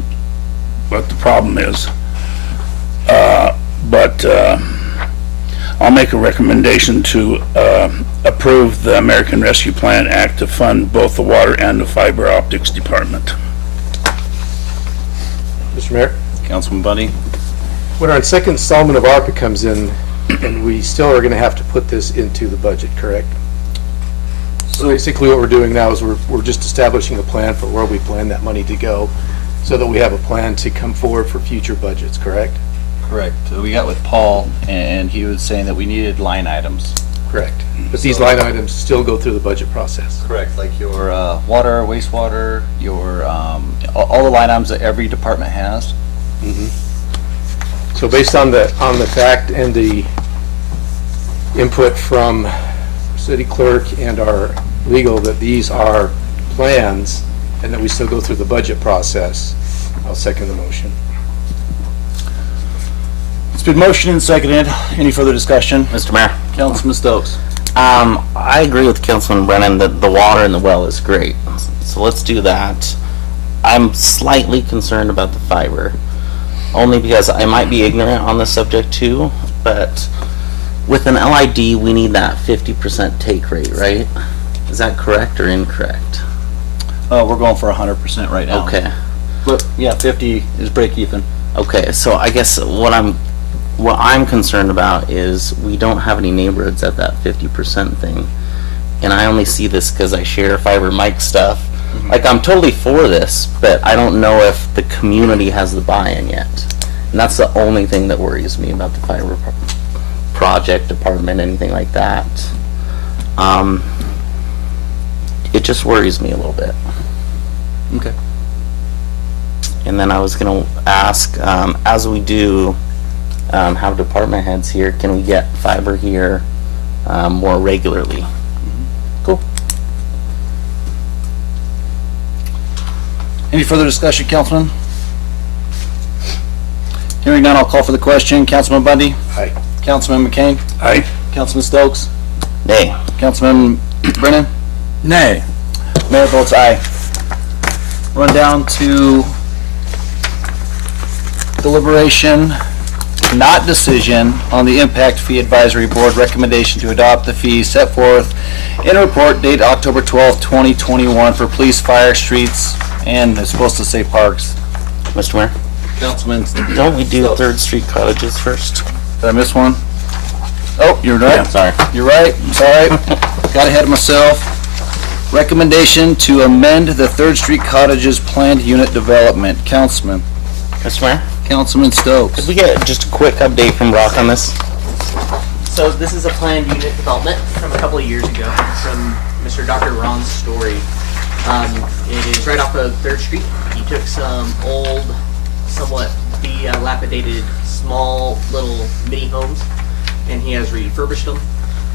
problem is. But I'll make a recommendation to approve the American Rescue Plan Act to fund both the water and the fiber optics department. Mr. Mayor? Councilman Bundy. When our second installment of ARPA comes in, and we still are going to have to put this into the budget, correct? So basically what we're doing now is we're just establishing a plan for where we plan that money to go, so that we have a plan to come forward for future budgets, correct? Correct. We got with Paul, and he was saying that we needed line items. Correct. But these line items still go through the budget process. Correct, like your water, wastewater, your, all the line items that every department has. So based on the fact and the input from city clerk and our legal that these are plans and that we still go through the budget process, I'll second the motion. It's been motioned and seconded. Any further discussion? Mr. Mayor? Councilman Stokes. I agree with Councilman Brennan that the water in the well is great. So let's do that. I'm slightly concerned about the fiber, only because I might be ignorant on the subject too, but with an LID, we need that 50% take rate, right? Is that correct or incorrect? We're going for 100% right now. Okay. But, yeah, 50 is break even. Okay, so I guess what I'm concerned about is we don't have any neighborhoods at that 50% thing. And I only see this because I share fiber mic stuff. Like, I'm totally for this, but I don't know if the community has the buy-in yet. And that's the only thing that worries me about the fiber project department, anything like that. It just worries me a little bit. Okay. And then I was gonna ask, as we do have department heads here, can we get fiber here more regularly? Cool. Any further discussion, Councilman? Hearing none, I'll call for the question. Councilman Bundy? Aye. Councilman McCain? Aye. Councilman Stokes? Nay. Councilman Brennan? Nay. Mayor votes aye. Run down to deliberation, not decision, on the Impact Fee Advisory Board recommendation to adopt the fees set forth in a report dated October 12th, 2021 for police, fire, streets, and it's supposed to say parks. Mr. Mayor, Councilman, don't we do Third Street cottages first? did I miss one? Oh, you're right. Yeah, sorry. You're right. Sorry. Got ahead of myself. Recommendation to amend the Third Street Cottages Planned Unit Development. Councilman. Mr. Mayor, Councilman Stokes. could we get just a quick update from Brock on this? So this is a planned unit development from a couple of years ago from Mr. Dr. Ron's story. It is right off of 3rd Street. He took some old, somewhat dilapidated, small little mini homes, and he has refurbished them.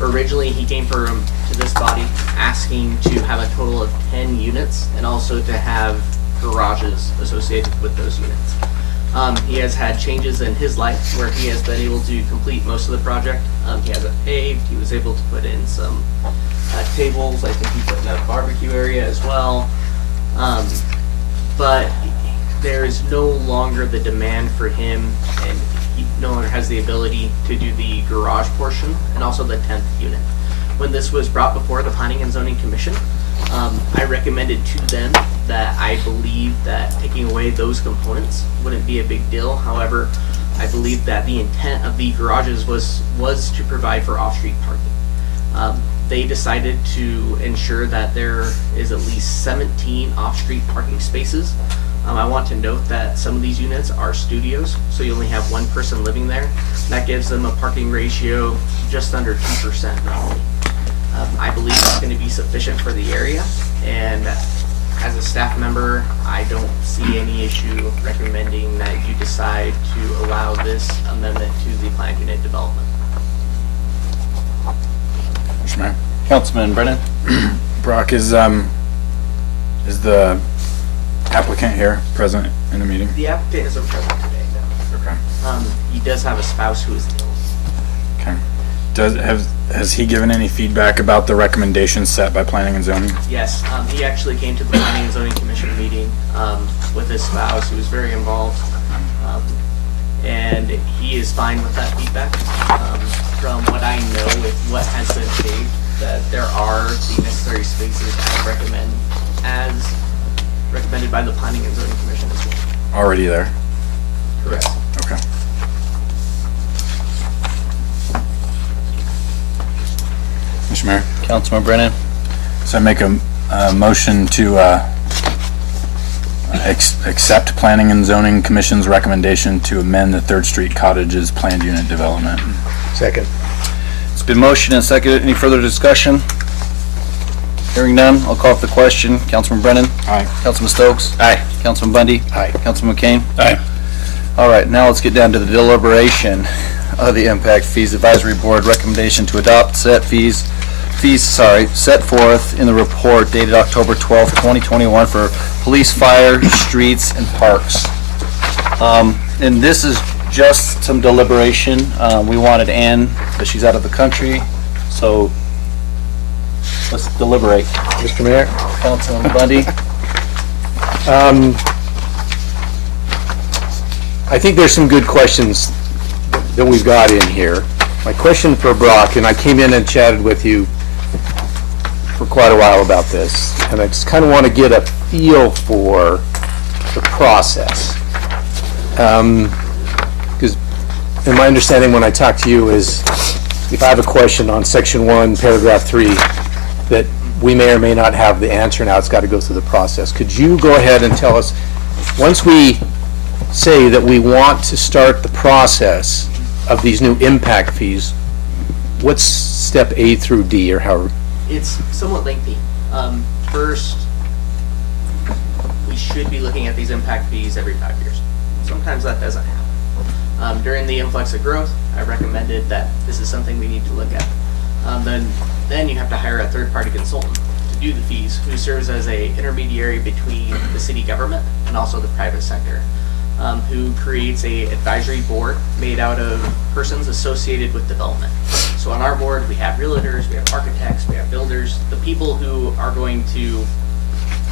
Originally, he came to this body asking to have a total of 10 units and also to have garages associated with those units. He has had changes in his life where he has been able to complete most of the project. He has it paved. He was able to put in some tables. I think he put in a barbecue area as well. But there is no longer the demand for him, and he no longer has the ability to do the garage portion and also the 10th unit. When this was brought before the Planning and Zoning Commission, I recommended to them that I believe that taking away those components wouldn't be a big deal. However, I believe that the intent of the garages was to provide for off-street parking. They decided to ensure that there is at least 17 off-street parking spaces. I want to note that some of these units are studios, so you only have one person living there. That gives them a parking ratio just under 2% normally. I believe it's going to be sufficient for the area, and as a staff member, I don't see any issue recommending that you decide to allow this amendment to the planned unit development. Mr. Mayor. Councilman Brennan. Brock, is the applicant here, present in the meeting? The applicant isn't present today, no. Okay. He does have a spouse who is ill. Okay. Has he given any feedback about the recommendations set by Planning and Zoning? Yes, he actually came to the Planning and Zoning Commission meeting with his spouse, who was very involved, and he is fine with that feedback. From what I know, with what has been saved, that there are the necessary spaces as recommended by the Planning and Zoning Commission as well. Already there? Correct. Okay. Mr. Mayor, Councilman Brennan. so I make a motion to accept Planning and Zoning Commission's recommendation to amend the 3rd Street Cottages Planned Unit Development. Second. It's been motioned and seconded. Any further discussion? Hearing none, I'll call for the question. Councilman Brennan. Aye. Councilman Stokes. Aye. Councilman Bundy. Aye. Councilman McCain. Aye. All right, now let's get down to the deliberation of the Impact Fees Advisory Board recommendation to adopt set set forth in the report dated October 12th, 2021 for police, fire, streets, and parks. And this is just some deliberation. We wanted Ann, but she's out of the country, so let's deliberate. Mr. Mayor? Councilman Bundy. I think there's some good questions that we've got in here. My question for Brock, and I came in and chatted with you for quite a while about this, and I just kind of want to get a feel for the process. Because in my understanding when I talk to you is if I have a question on section 1, paragraph 3, that we may or may not have the answer now, it's got to go through the process. Could you go ahead and tell us, once we say that we want to start the process of these new impact fees, what's step A through D, or however? It's somewhat lengthy. First, we should be looking at these impact fees every 5 years. Sometimes that doesn't happen. During the influx of growth, I recommended that this is something we need to look at. Then you have to hire a third-party consultant to do the fees, who serves as a intermediary between the city government and also the private sector, who creates a advisory board made out of persons associated with development. So So on our board, we have realtors, we have architects, we have builders, the people who are going to,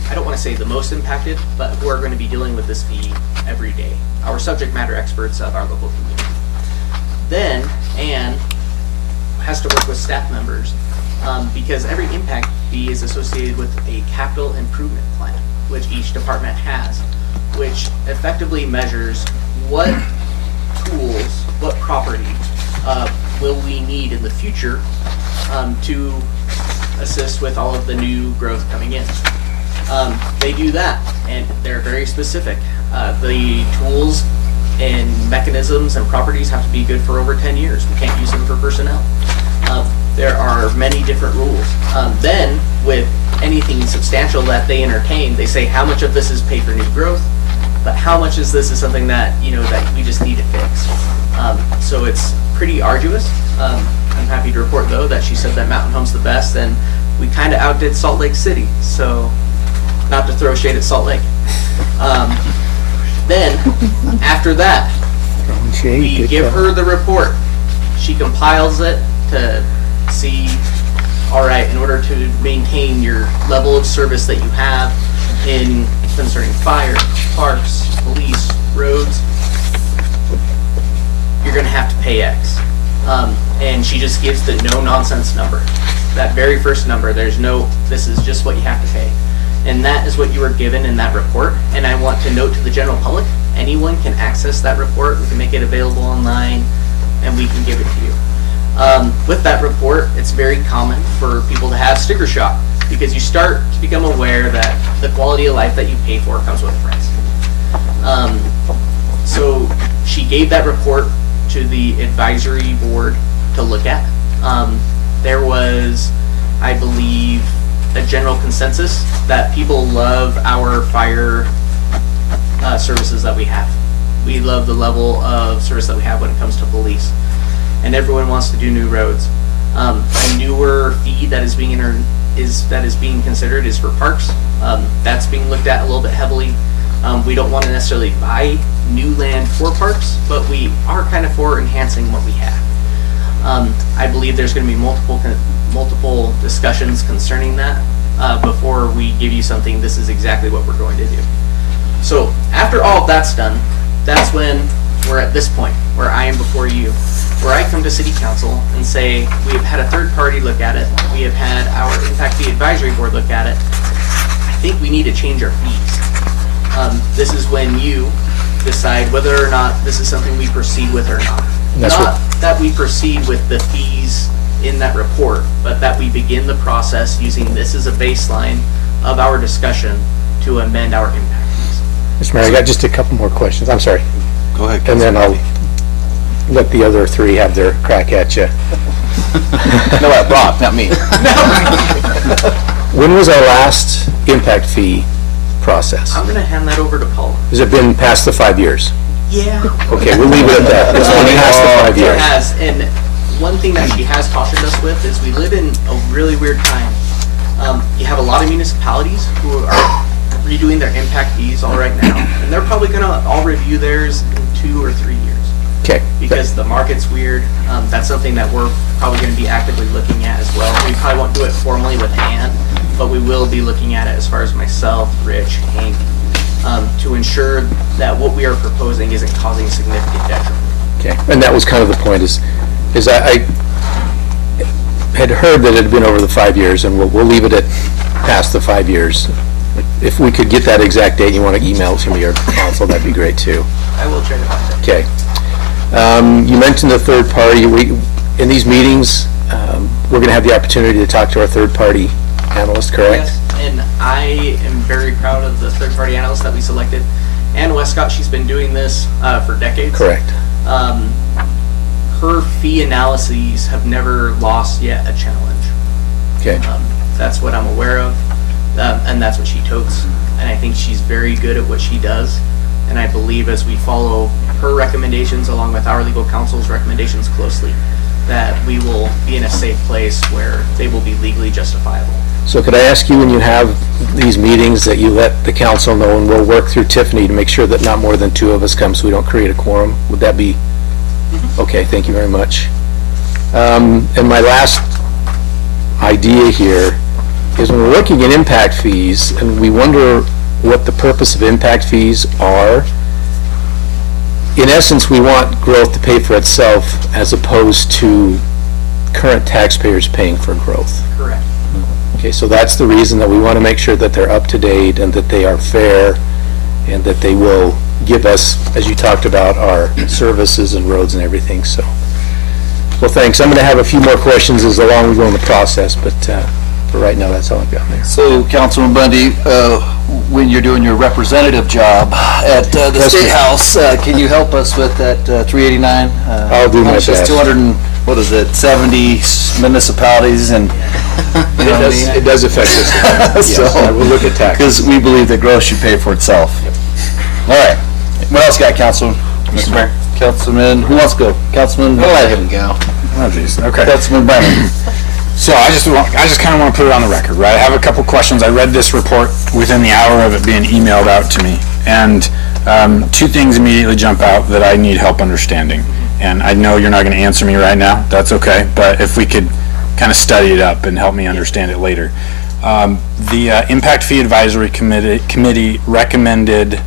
I don't want to say the most impacted, but who are going to be dealing with this fee every day. Our subject matter experts of our local community. Then, Anne has to work with staff members because every impact fee is associated with a capital improvement plan, which each department has, which effectively measures what tools, what property will we need in the future to assist with all of the new growth coming in. They do that, and they're very specific. The tools and mechanisms and properties have to be good for over 10 years. We can't use them for personnel. There are many different rules. Then, with anything substantial that they entertain, they say how much of this is paid for new growth, but how much is this is something that, you know, that we just need to fix. So it's pretty arduous. I'm happy to report, though, that she said that Mountain Home's the best, and we kind of outdid Salt Lake City, so not to throw shade at Salt Lake. Then, after that, we give her the report. She compiles it to see, all right, in order to maintain your level of service that you have in concerning fire, parks, police, roads, you're going to have to pay X. And she just gives the no-nonsense number. That very first number, there's no, this is just what you have to pay. And that is what you were given in that report. And I want to note to the general public, anyone can access that report. We can make it available online, and we can give it to you. With that report, it's very common for people to have sticker shock because you start to become aware that the quality of life that you pay for comes with a price. So she gave that report to the advisory board to look at. There was, I believe, a general consensus that people love our fire services that we have. We love the level of service that we have when it comes to police. And everyone wants to do new roads. A newer fee that is being considered is for parks. That's being looked at a little bit heavily. We don't want to necessarily buy new land for parks, but we are kind of for enhancing what we have. I believe there's going to be multiple discussions concerning that before we give you something. This is exactly what we're going to do. So after all of that's done, that's when we're at this point where I am before you, where I come to City Council and say, we have had a third party look at it, we have had our Impact Fee Advisory Board look at it, I think we need to change our fees. This is when you decide whether or not this is something we proceed with or not. Not that we proceed with the fees in that report, but that we begin the process using this as a baseline of our discussion to amend our impact fees. Mr. Mayor, I got just a couple more questions. I'm sorry. Go ahead. And then I'll let the other three have their crack at you. No, Brock, not me. When was our last impact fee process? I'm going to hand that over to Paula. Has it been past the 5 years? Yeah. Okay, we'll leave it at that. It's only past the 5 It years. has, and one thing that she has cautioned us with is we live in a really weird time. You have a lot of municipalities who are redoing their impact fees all right now, and they're probably going to all review theirs in 2 or 3 years. Okay. Because the market's weird. That's something that we're probably going to be actively looking at as well. We probably won't do it formally with Ann, but we will be looking at it as far as myself, Rich, Hank, to ensure that what we are proposing isn't causing significant detriment. Okay, and that was kind of the point is I had heard that it had been over the 5 years, and we'll leave it at past the 5 years. If we could get that exact date, you want to email it to me or council, that'd be great too. I will try to find it. Okay. You mentioned the third party. In these meetings, we're going to have the opportunity to talk to our third party analyst, correct? Yes, and I am very proud of the third party analyst that we selected. Ann Westcott, she's been doing this for decades. Correct. Her fee analyses have never lost yet a challenge. Okay. That's what I'm aware of, and that's what she totes. And I think she's very good at what she does. And I believe as we follow her recommendations along with our legal counsel's recommendations closely, that we will be in a safe place where they will be legally justifiable. So could I ask you, when you have these meetings, that you let the council know, and we'll work through Tiffany to make sure that not more than 2 of us come so we don't create a quorum? Would that be? Okay, thank you very much. And my last idea here is when we're looking at impact fees and we wonder what the purpose of impact fees are, in essence, we want growth to pay for itself as opposed to current taxpayers paying for growth. Correct. Okay, so that's the reason that we want to make sure that they're up to date and that they are fair and that they will give us, as you talked about, our services and roads and everything, so. Well, thanks. I'm going to have a few more questions as along we go in the process, but for right now, that's all I've got there. So, Councilman Bundy, when you're doing your representative job at the Yes, State sir. House, can you help us with that 389? I'll do my It's just best. 200 and, what is it, 70 municipalities and, you know what I mean? It does affect us. So- Yes, I will look at taxes. Because we believe that growth should pay for itself. All right. What else you got, Councilman? Mr. Mayor. Councilman, who wants to go? Councilman? I'll let him go. Oh, geez, okay. Councilman Brennan. So I just kind of want to put it on the record, right? I have a couple questions. I read this report within the hour of it being emailed out to me. And two things immediately jump out that I need help understanding. And I know you're not going to answer me right now. That's okay. But if we could kind of study it up and help me understand it later. The Impact Fee Advisory Committee recommended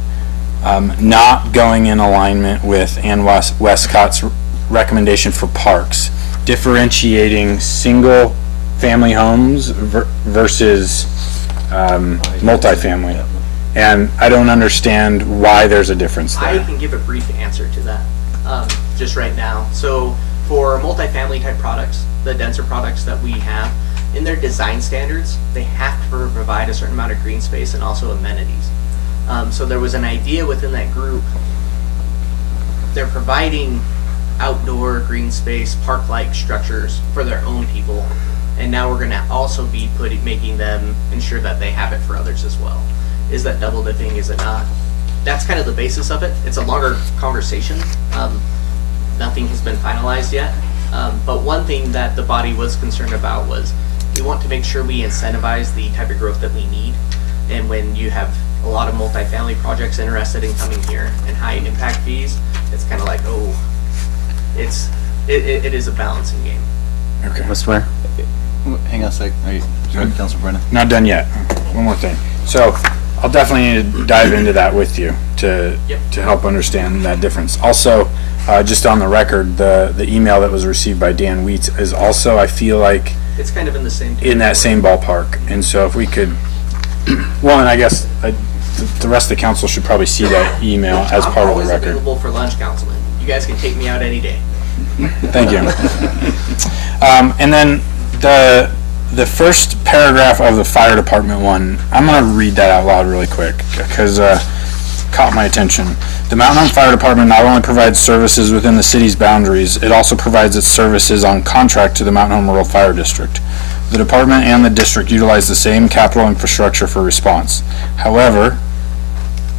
not going in alignment with Ann Westcott's recommendation for parks, differentiating single-family homes versus multifamily. And I don't understand why there's a difference I there. can give a brief answer to that, just right now. So for multifamily type products, the denser products that we have, in their design standards, they have to provide a certain amount of green space and also amenities. So there was an idea within that group. They're providing outdoor green space, park-like structures for their own people, and now we're going to also be making them ensure that they have it for others as well. Is that double dipping? Is it not? That's kind of the basis of it. It's a longer conversation. Nothing has been finalized yet. But one thing that the body was concerned about was we want to make sure we incentivize the type of growth that we need. And when you have a lot of multifamily projects interested in coming here and high impact fees, it's kind of like, oh, it is a balancing game. Okay. Mr. Mayor? Hang on a sec. Are you, Councilman Brennan? Not done yet. One more thing. So I'll definitely need to dive into that with you to help understand that difference. Also, just on the record, the email that was received by Dan Wheats is also, I feel like, It's kind of in the same in that same ballpark. And so if we could, well, and I guess the rest of the council should probably see that email as part of the always record. available for lunch, Councilman. You guys can take me out any day. Thank you. And then the first paragraph of the fire department one, I'm going to read that out loud really quick because caught my attention. The Mountain Home Fire Department not only provides services within the city's boundaries, it also provides its services on contract to the Mountain Home Rural Fire District. The department and the district utilize the same capital infrastructure for response. However,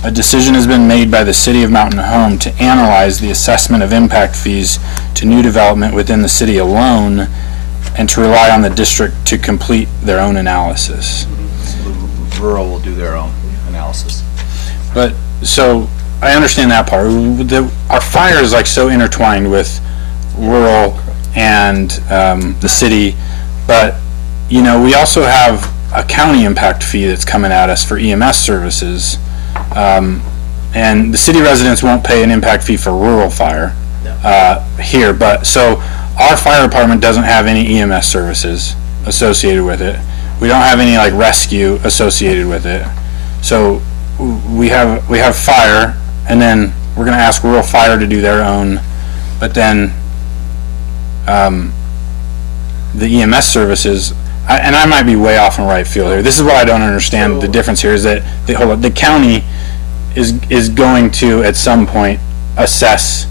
a decision has been made by the City of Mountain Home to analyze the assessment of impact fees to new development within the city alone and to rely on the district to complete their own analysis. Rural will do their own analysis. But, so, I understand that part. Our fire is like so intertwined with rural and the city, but, you know, we also have a county impact fee that's coming at us for EMS services. And the city residents won't pay an impact fee for rural fire here, but so our fire department doesn't have any EMS services associated with it. We don't have any like rescue associated with it. So we have fire, and then we're going to ask rural fire to do their own, but then the EMS services. And I might be way off in right field here. This is what I don't understand. The difference here is that the county is going to at some point assess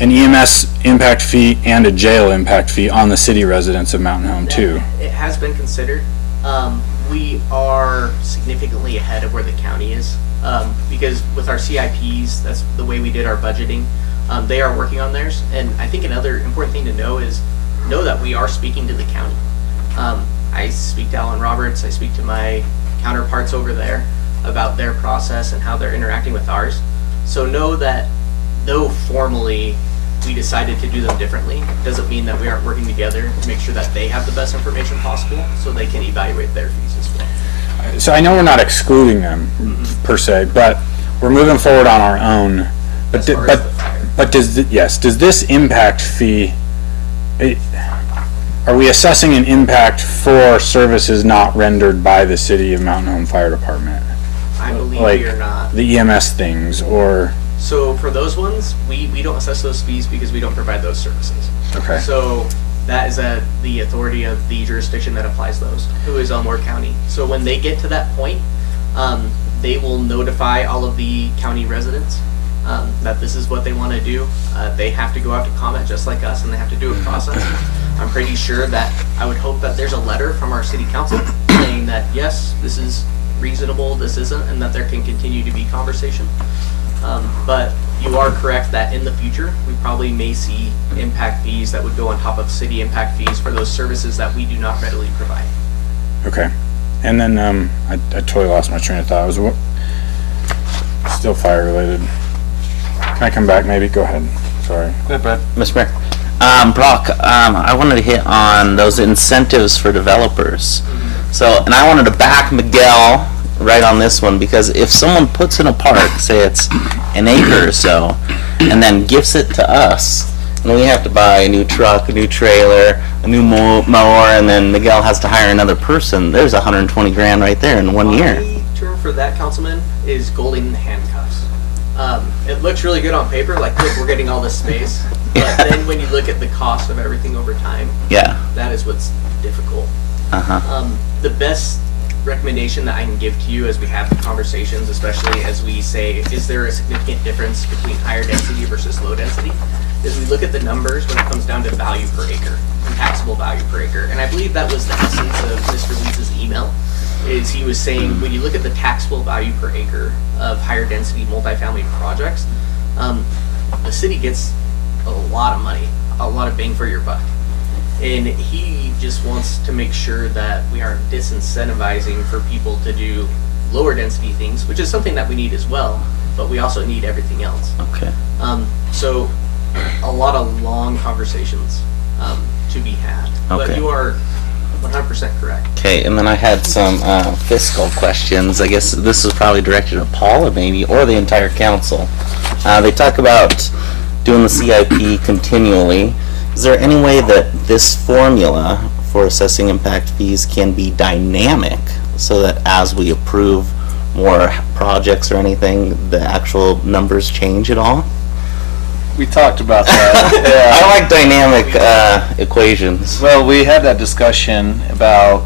an EMS impact fee and a jail impact fee on the city residents of Mountain Home too. It has been considered. We are significantly ahead of where the county is because with our CIPs, that's the way we did our budgeting. They are working on theirs, and I think another important thing to know that we are speaking to the county. I speak to Alan Roberts, I speak to my counterparts over there about their process and how they're interacting with ours. So know that though formally we decided to do them differently, doesn't mean that we aren't working together to make sure that they have the best information possible so they can evaluate their fees as well. So I know we're not excluding them per se, but we're moving forward on our own. But As far as the fire. but does this impact fee? Are we assessing an impact for services not rendered by the City of Mountain Home Fire Department? I believe Like we are not. the EMS things, or So for those ones, we don't assess those fees because we don't provide those services. okay, So that is the authority of the jurisdiction that applies those, who is Elmore County. So when they get to that point, they will notify all of the county residents that this is what they want to do. They have to go out to comment just like us, and they have to do a process. I'm pretty sure that, I would hope that there's a letter from our city council saying that, yes, this is reasonable, this isn't, and that there can continue to be conversation. But you are correct that in the future, we probably may see impact fees that would go on top of city impact fees for those services that we do not readily provide. okay. And then I totally lost my train of thought. It was still fire related. Can I come back? Maybe go ahead. Sorry. Go ahead, Brad. Mr. Mayor. Brock, I wanted to hit on those incentives for developers. So, and I wanted to back Miguel right on this one, because if someone puts in a park, say it's an acre or so, and then gifts it to us, and we have to buy a new truck, a new trailer, a new mower, and then Miguel has to hire another person, there's 120 grand right there in 1 year. My term for that, Councilman, is golden handcuffs. It looks really good on paper, like, look, we're getting all this space, but then when you look at the cost of everything over time, Yeah. that is what's difficult. Uh-huh. The best recommendation that I can give to you as we have the conversations, especially as we say, is there a significant difference between higher density versus low density, is we look at the numbers when it comes down to value per acre and taxable value per acre. And I believe that was the essence of Mr. Leeds' email, is he was saying when you look at the taxable value per acre of higher density multifamily projects, the city gets a lot of money, a lot of bang for your buck. And he just wants to make sure that we aren't disincentivizing for people to do lower density things, which is something that we need as well, but we also need everything else. Okay. So a lot of long conversations to be had. But Okay. you are 100% correct. Okay, and then I had some fiscal questions. I guess this is probably directed at Paula maybe, or the entire council. They talk about doing the CIP continually. Is there any way that this formula for assessing impact fees can be dynamic so that as we approve more projects or anything, the actual numbers change at all? We talked about that. I like dynamic equations. Well, we had that discussion about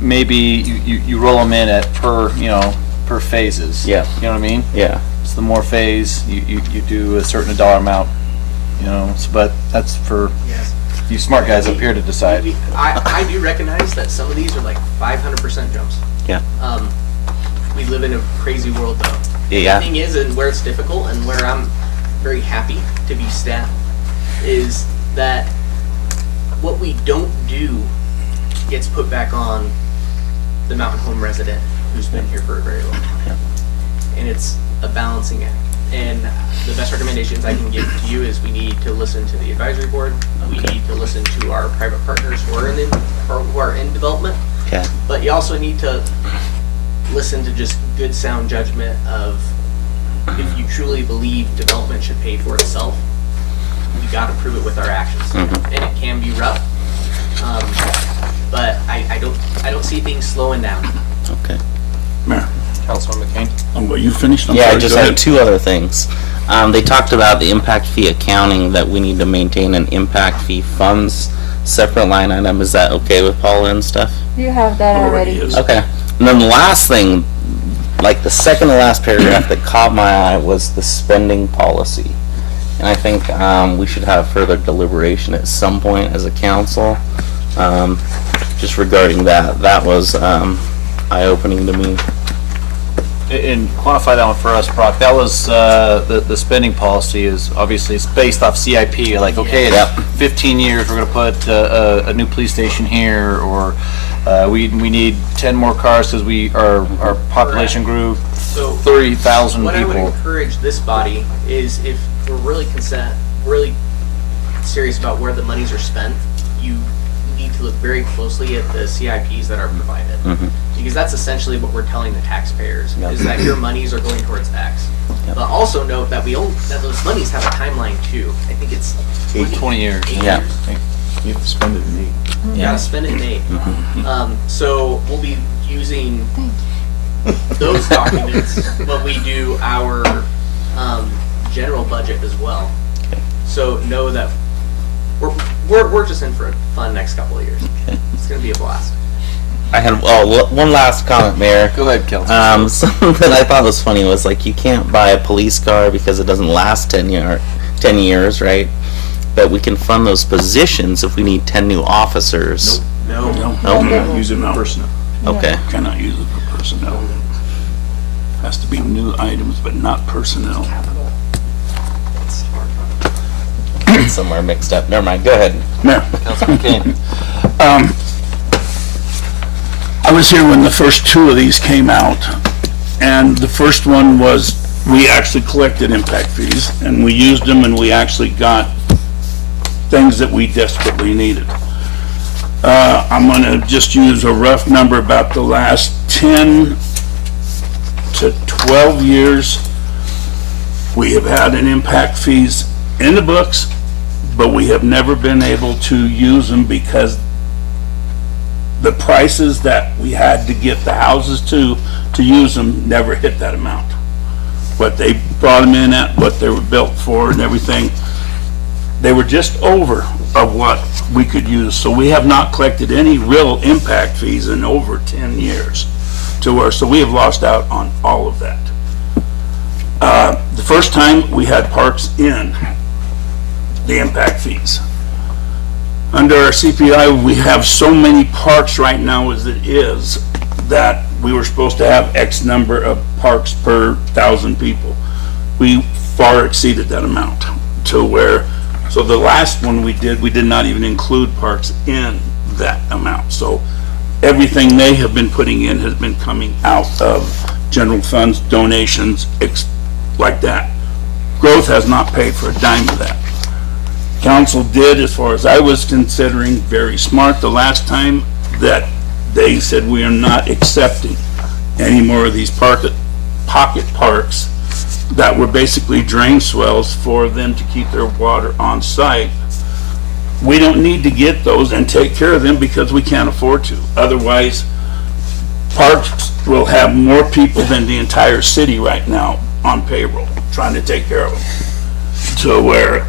maybe you roll them in at per phases. Yeah. You know what I mean? Yeah. So the more phase, you do a certain dollar amount, but that's for Yes. you smart guys up here to decide. I do recognize that some of these are like 500% jumps. Yeah. We live in a crazy world though. Yeah. The thing is, and where it's difficult and where I'm very happy to be staff, is that what we don't do gets put back on the mountain home resident who's been here for a very long time. Yeah. And it's a balancing act. And the best recommendations I can give to you is we need to listen to the advisory board. We Okay. need to listen to our private partners who are in development. Okay. But you also need to listen to just good sound judgment of if you truly believe development should pay for itself, we gotta prove it with our actions. Mhm. And it can be rough. But I don't see things slowing down. Okay. Mayor, Councilman McCain? well, you finished? I'm Yeah, I sorry, just go had ahead. two other things. They talked about the impact fee accounting, that we need to maintain an impact fee funds separate line item. Is that okay with Paula and stuff? You have that Already already. is. Okay. And then the last thing, like the second to last paragraph that caught my eye was the spending policy. And I think we should have further deliberation at some point as a council, just regarding that. That was eye-opening to me. And quantify that one for us, Brock. That was, the spending policy is, obviously, it's based off CIP, like, okay, Yep. in 15 years, we're gonna put a new police station here, or we need 10 more cars because our population grew So 30,000 what I would people. encourage this body is if we're really serious about where the monies are spent, you need to look very closely at the CIPs that are provided. Because that's essentially what we're telling the taxpayers, is that your monies are going towards X. But also note that that those monies have a timeline too. I think it's 20 years. 8 Yeah. years. You have to spend it in 8. You gotta spend it in 8. So we'll be using those documents when we do our general budget as well. So know that we're just in for a fun next couple of years. It's gonna be a blast. I had one last comment, Mayor. Go ahead, Councilman. Something I thought was funny was like you can't buy a police car because it doesn't last 10 years, right? But we can fund those positions if we need 10 new officers. No. No? Use it for personnel. Okay. Cannot use it for personnel. Has to be new items, but not personnel. Somewhere mixed up. Never mind. Go ahead. Mayor, Councilman Kane. I was here when the first 2 of these came out, and the first one was, we actually collected impact fees, and we used them, and we actually got things that we desperately needed. I'm gonna just use a rough number, about the last 10 to 12 years, we have had an impact fees in the books, but we have never been able to use them because the prices that we had to get the houses to use them never hit that amount. What they brought them in at, what they were built for and everything, they were just over of what we could use. So we have not collected any real impact fees in over 10 years so we have lost out on all of that. The first time we had parks in the impact fees. Under our CPI, we have so many parks right now as it is that we were supposed to have X number of parks per 1,000 people. We far exceeded that amount to where, so the last one we did not even include parks in that amount. So everything they have been putting in has been coming out of general funds, donations, like that. Growth has not paid for a dime of that. Council did, as far as I was considering, very smart the last time that they said we are not accepting any more of these pocket parks that were basically drain swells for them to keep their water on site. We don't need to get those and take care of them because we can't afford to. Otherwise, parks will have more people than the entire city right now on payroll, trying to take care of them. So where,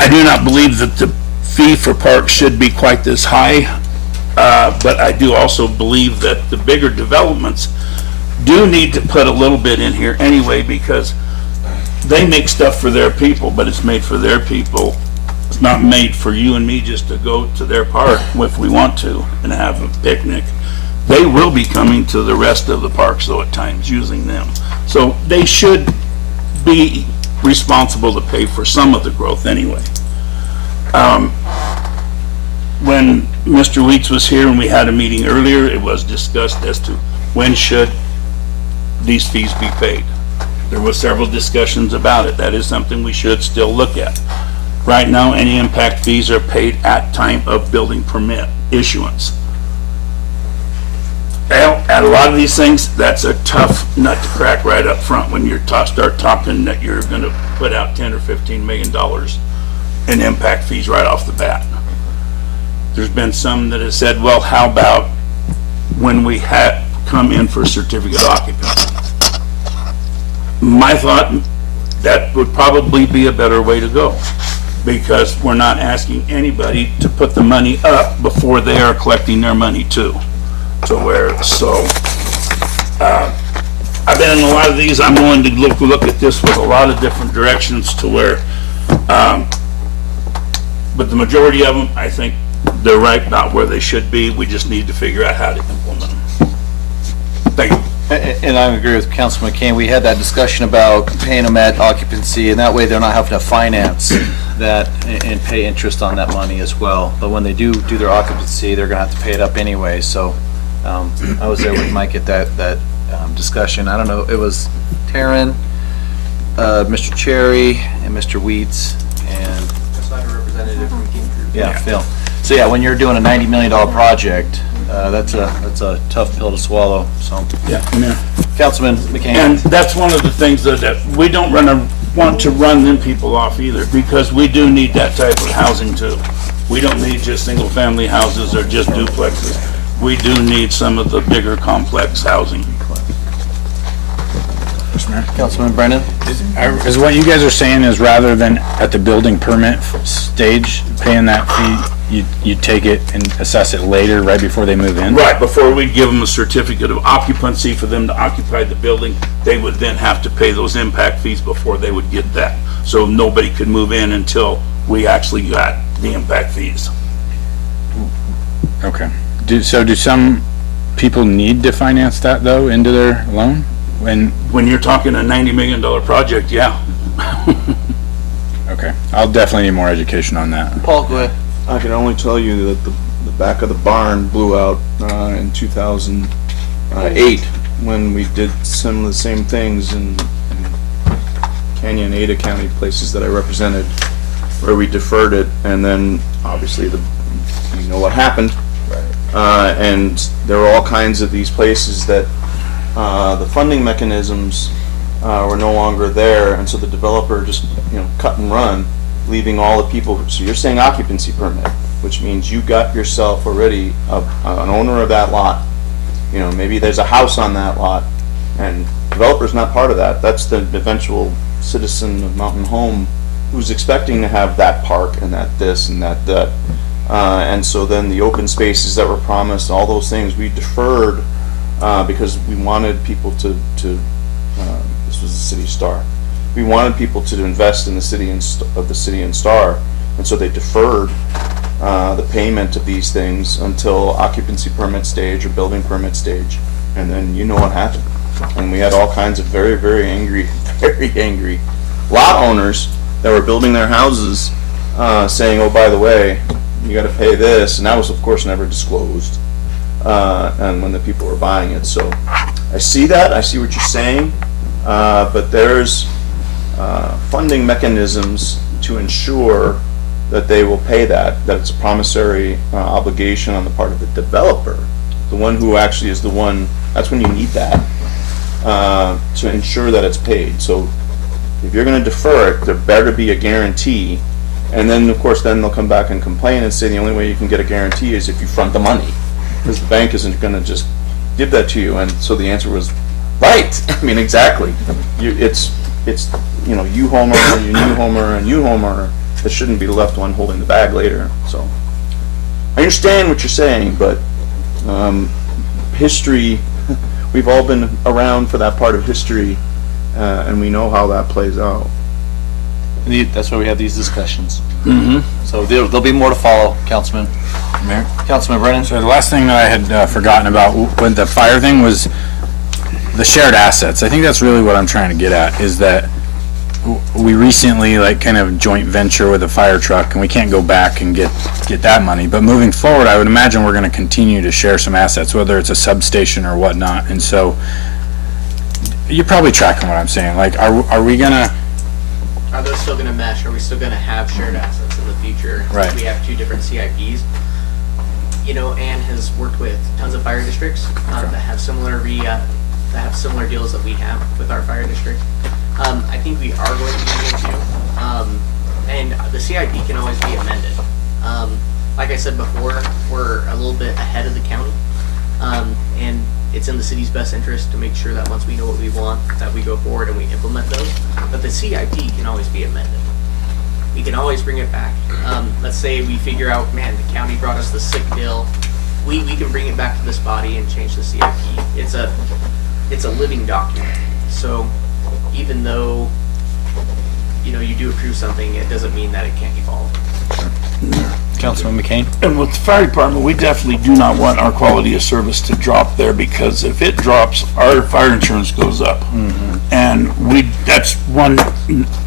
I do not believe that the fee for parks should be quite this high, but I do also believe that the bigger developments do need to put a little bit in here anyway, because they make stuff for their people, but it's made for their people. It's not made for you and me just to go to their park if we want to and have a picnic. They will be coming to the rest of the parks though at times, using them. So they should be responsible to pay for some of the growth anyway. When Mr. Weeks was here and we had a meeting earlier, it was discussed as to when should these fees be paid. There was several discussions about it. That is something we should still look at. Right now, any impact fees are paid at time of building permit issuance. At a lot of these things, that's a tough nut to crack right up front when you start talking that you're going to put out $10 or $15 million in impact fees right off the bat. There's been some that have said, well, how about when we had come in for a certificate of occupancy? My thought, that would probably be a better way to go, because we're not asking anybody to put the money up before they are collecting their money too. I've been in a lot of these. I'm willing to look at this with a lot of different directions to where, but the majority of them, I think they're right about where they should be. We just need to figure out how to implement them. Thank you. And I agree with Councilman McCain. We had that discussion about paying them at occupancy, and that way they're not having to finance that and pay interest on that money as well. But when they do their occupancy, they're gonna have to pay it up anyway. So I was there with Mike at that discussion. I don't know, it was Taryn, Mr. Cherry, and Mr. Weeds, and Yeah, Phil. So yeah, when you're doing a $90 million project, that's a tough pill to swallow, so. Yeah. Yeah. Councilman McCain. And that's one of the things that we don't want to run them people off either, because we do need that type of housing too. We don't need just single-family houses or just duplexes. We do need some of the bigger complex housing. Councilman Brennan? Is what you guys are saying is rather than at the building permit stage, paying that fee, you take it and assess it later, right before they move in? Right, before we give them a certificate of occupancy for them to occupy the building, they would then have to pay those impact fees before they would get that. So nobody could move in until we actually got the impact fees. Okay. Do some people need to finance that though into their loan? When you're talking a $90 million project, yeah. Okay, I'll definitely need more education on that. Paul, go ahead. I can only tell you that the back of the barn blew out in 2008 when we did some of the same things in Canyon, Ada County, places that I represented, where we deferred it, and then obviously you know what happened. Right. And there were all kinds of these places that the funding mechanisms were no longer there, and so the developer just cut and run, leaving all the people. So you're saying occupancy permit, which means you got yourself already an owner of that lot. Maybe there's a house on that lot, and developer's not part of that. That's the eventual citizen of Mountain Home who's expecting to have that park and that this and that. And so then the open spaces that were promised, all those things, we deferred because we wanted people to this was the City Star. We wanted people to invest in the city of the City and Star, and so they deferred the payment of these things until occupancy permit stage or building permit stage, and then you know what happened. And we had all kinds of very, very angry lot owners that were building their houses saying, oh, by the way, you got to pay this, and that was of course never disclosed and when the people were buying it. So I see that, I see what you're saying, but there's funding mechanisms to ensure that they will pay that it's a promissory obligation on the part of the developer, the one who actually is the one. That's when you need that to ensure that it's paid. So if you're going to defer it, there better be a guarantee. And then, of course, then they'll come back and complain and say the only way you can get a guarantee is if you front the money, because the bank isn't going to just give that to you. And so the answer was, right. I mean, exactly. It's you homer, and you new homer, and you homer. That shouldn't be the left one holding the bag later. So I understand what you're saying, but history, we've all been around for that part of history, and we know how that plays out. That's why we have these discussions. Mm-hmm. So there'll be more to follow, Councilman. Mayor? Councilman Brennan? So the last thing that I had forgotten about when the fire thing was the shared assets. I think that's really what I'm trying to get at, is that we recently kind of joint venture with a fire truck, and we can't go back and get that money. But moving forward, I would imagine we're going to continue to share some assets, whether it's a substation or whatnot. And so you're probably tracking what I'm saying. Are we going to... Are those still going to mesh? Are we still going to have shared assets in the future? Right. We have two different CIPs. Ann has worked with tons of fire districts that have similar deals that we have with our fire district. I think we are going to be able to, and the CIP can always be amended. Like I said before, we're a little bit ahead of the county, and it's in the city's best interest to make sure that once we know what we want, that we go forward and we implement those. But the CIP can always be amended. We can always bring it back. Let's say we figure out, man, the county brought us the sick deal. We can bring it back to this body and change the CIP. It's a living document. So even though you do approve something, it doesn't mean that it can't be followed. Councilman McCain? And with the fire department, we definitely do not want our quality of service to drop there, because if it drops, our fire insurance goes up. Mm-hmm. And that's one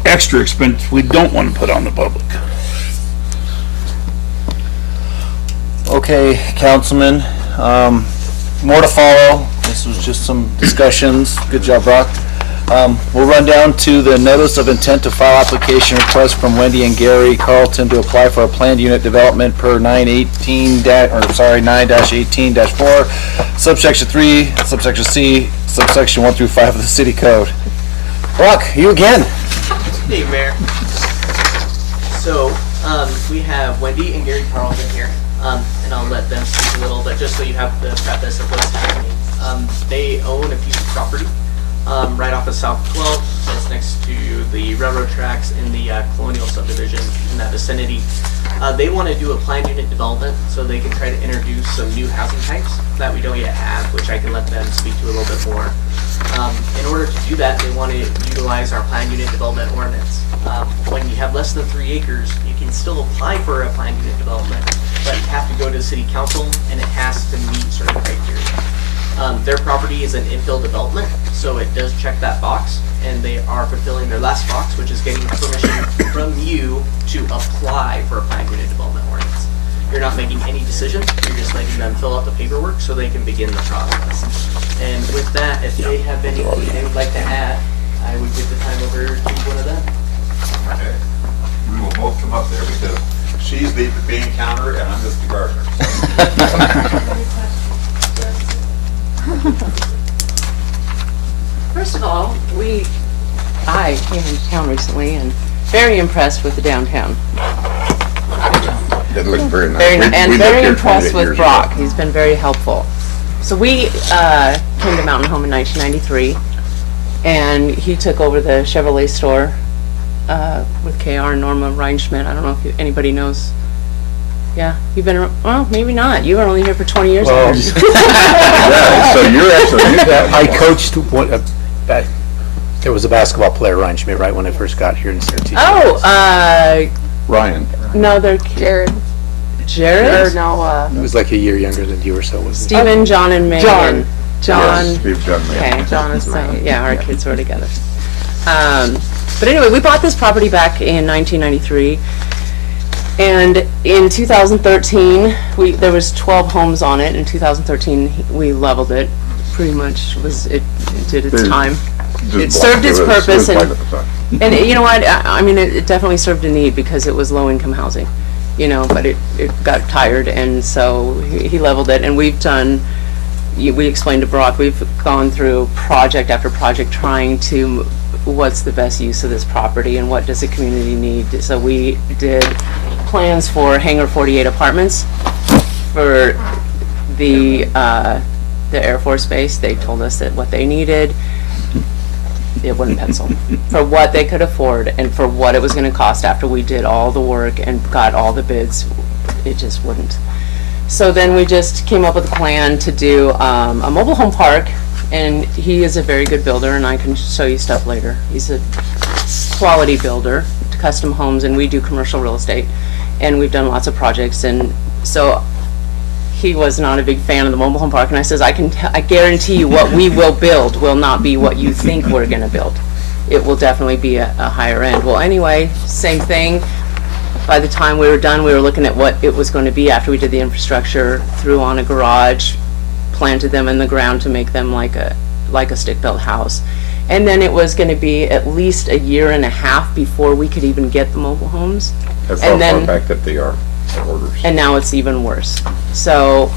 extra expense we don't want to put on the public. Okay, Councilman. More to follow. This was just some discussions. Good job, Brock. We'll run down to the notice of intent to file application request from Wendy and Gary Carlton to apply for a planned unit development per 9-18-4, subsection 3, subsection C, subsection 1 through 5 of the city code. Brock, you again. Hey, Mayor. So, we have Wendy and Gary Carlton here, and I'll let them speak a little, but just so you have the preface of what's happening. They own a piece of property right off of South 12. That's next to the railroad tracks in the Colonial subdivision in that vicinity. They want to do a planned unit development so they can try to introduce some new housing types that we don't yet have, which I can let them speak to a little bit more. In order to do that, they want to utilize our planned unit development ordinance. When you have less than 3 acres, you can still apply for a planned unit development, but you have to go to the city council and it has to meet certain criteria. Their property is an infill development, so it does check that box, and they are fulfilling their last box, which is getting permission from you to apply for a planned unit development ordinance. You're not making any decision, you're just letting them fill out the paperwork so they can begin the process. And with that, if they have anything they would like to add, I would give the time over to one of them. Okay. We will both come up there because she's the bean counter and I'm just the gardener. First of all, I came into town recently and very impressed with the downtown. It looks very nice. Very impressed with Brock. He's been very helpful. So we came to Mountain Home in 1993, and he took over the Chevrolet store with KR and Norma Reinschmidt. I don't know if anybody knows. Yeah, you've been, well, maybe not. You were only here for 20 years. Well, Yeah, so you're actually I coached there was a basketball player, Ryan Schmidt, right when I first got here in Syracuse. Oh, Ryan. no, they're Jared. Jared? Or no, He was like a year younger than you or so, wasn't he? Stephen, John, and Megan. John. Yes, Steve John. Okay, John is my, yeah, our kids were together. But anyway, we bought this property back in 1993. And in 2013, there was 12 homes on it. In 2013, we leveled it. Pretty much it did its time. It served its purpose, and you know what? I mean, it definitely served a need because it was low-income housing, you know. But it got tired, and so he leveled it. And we explained to Brock, we've gone through project after project trying to what's the best use of this property and what does the community need. So we did plans for Hangar 48 apartments for the Air Force Base. They told us that what they needed, it wouldn't pencil. For what they could afford and for what it was going to cost after we did all the work and got all the bids, it just wouldn't. So then we just came up with a plan to do a mobile home park, and he is a very good builder, and I can show you stuff later. He's a quality builder, custom homes, and we do commercial real estate, and we've done lots of projects. And so he was not a big fan of the mobile home park, and I says, I guarantee you what we will build will not be what you think we're gonna build. It will definitely be a higher end. Well, anyway, same thing. By the time we were done, we were looking at what it was going to be after we did the infrastructure, threw on a garage, planted them in the ground to make them like a stick-built house. And then it was going to be at least a year and a half before we could even get the mobile homes. That's how far back that they are, the orders. And now it's even worse. So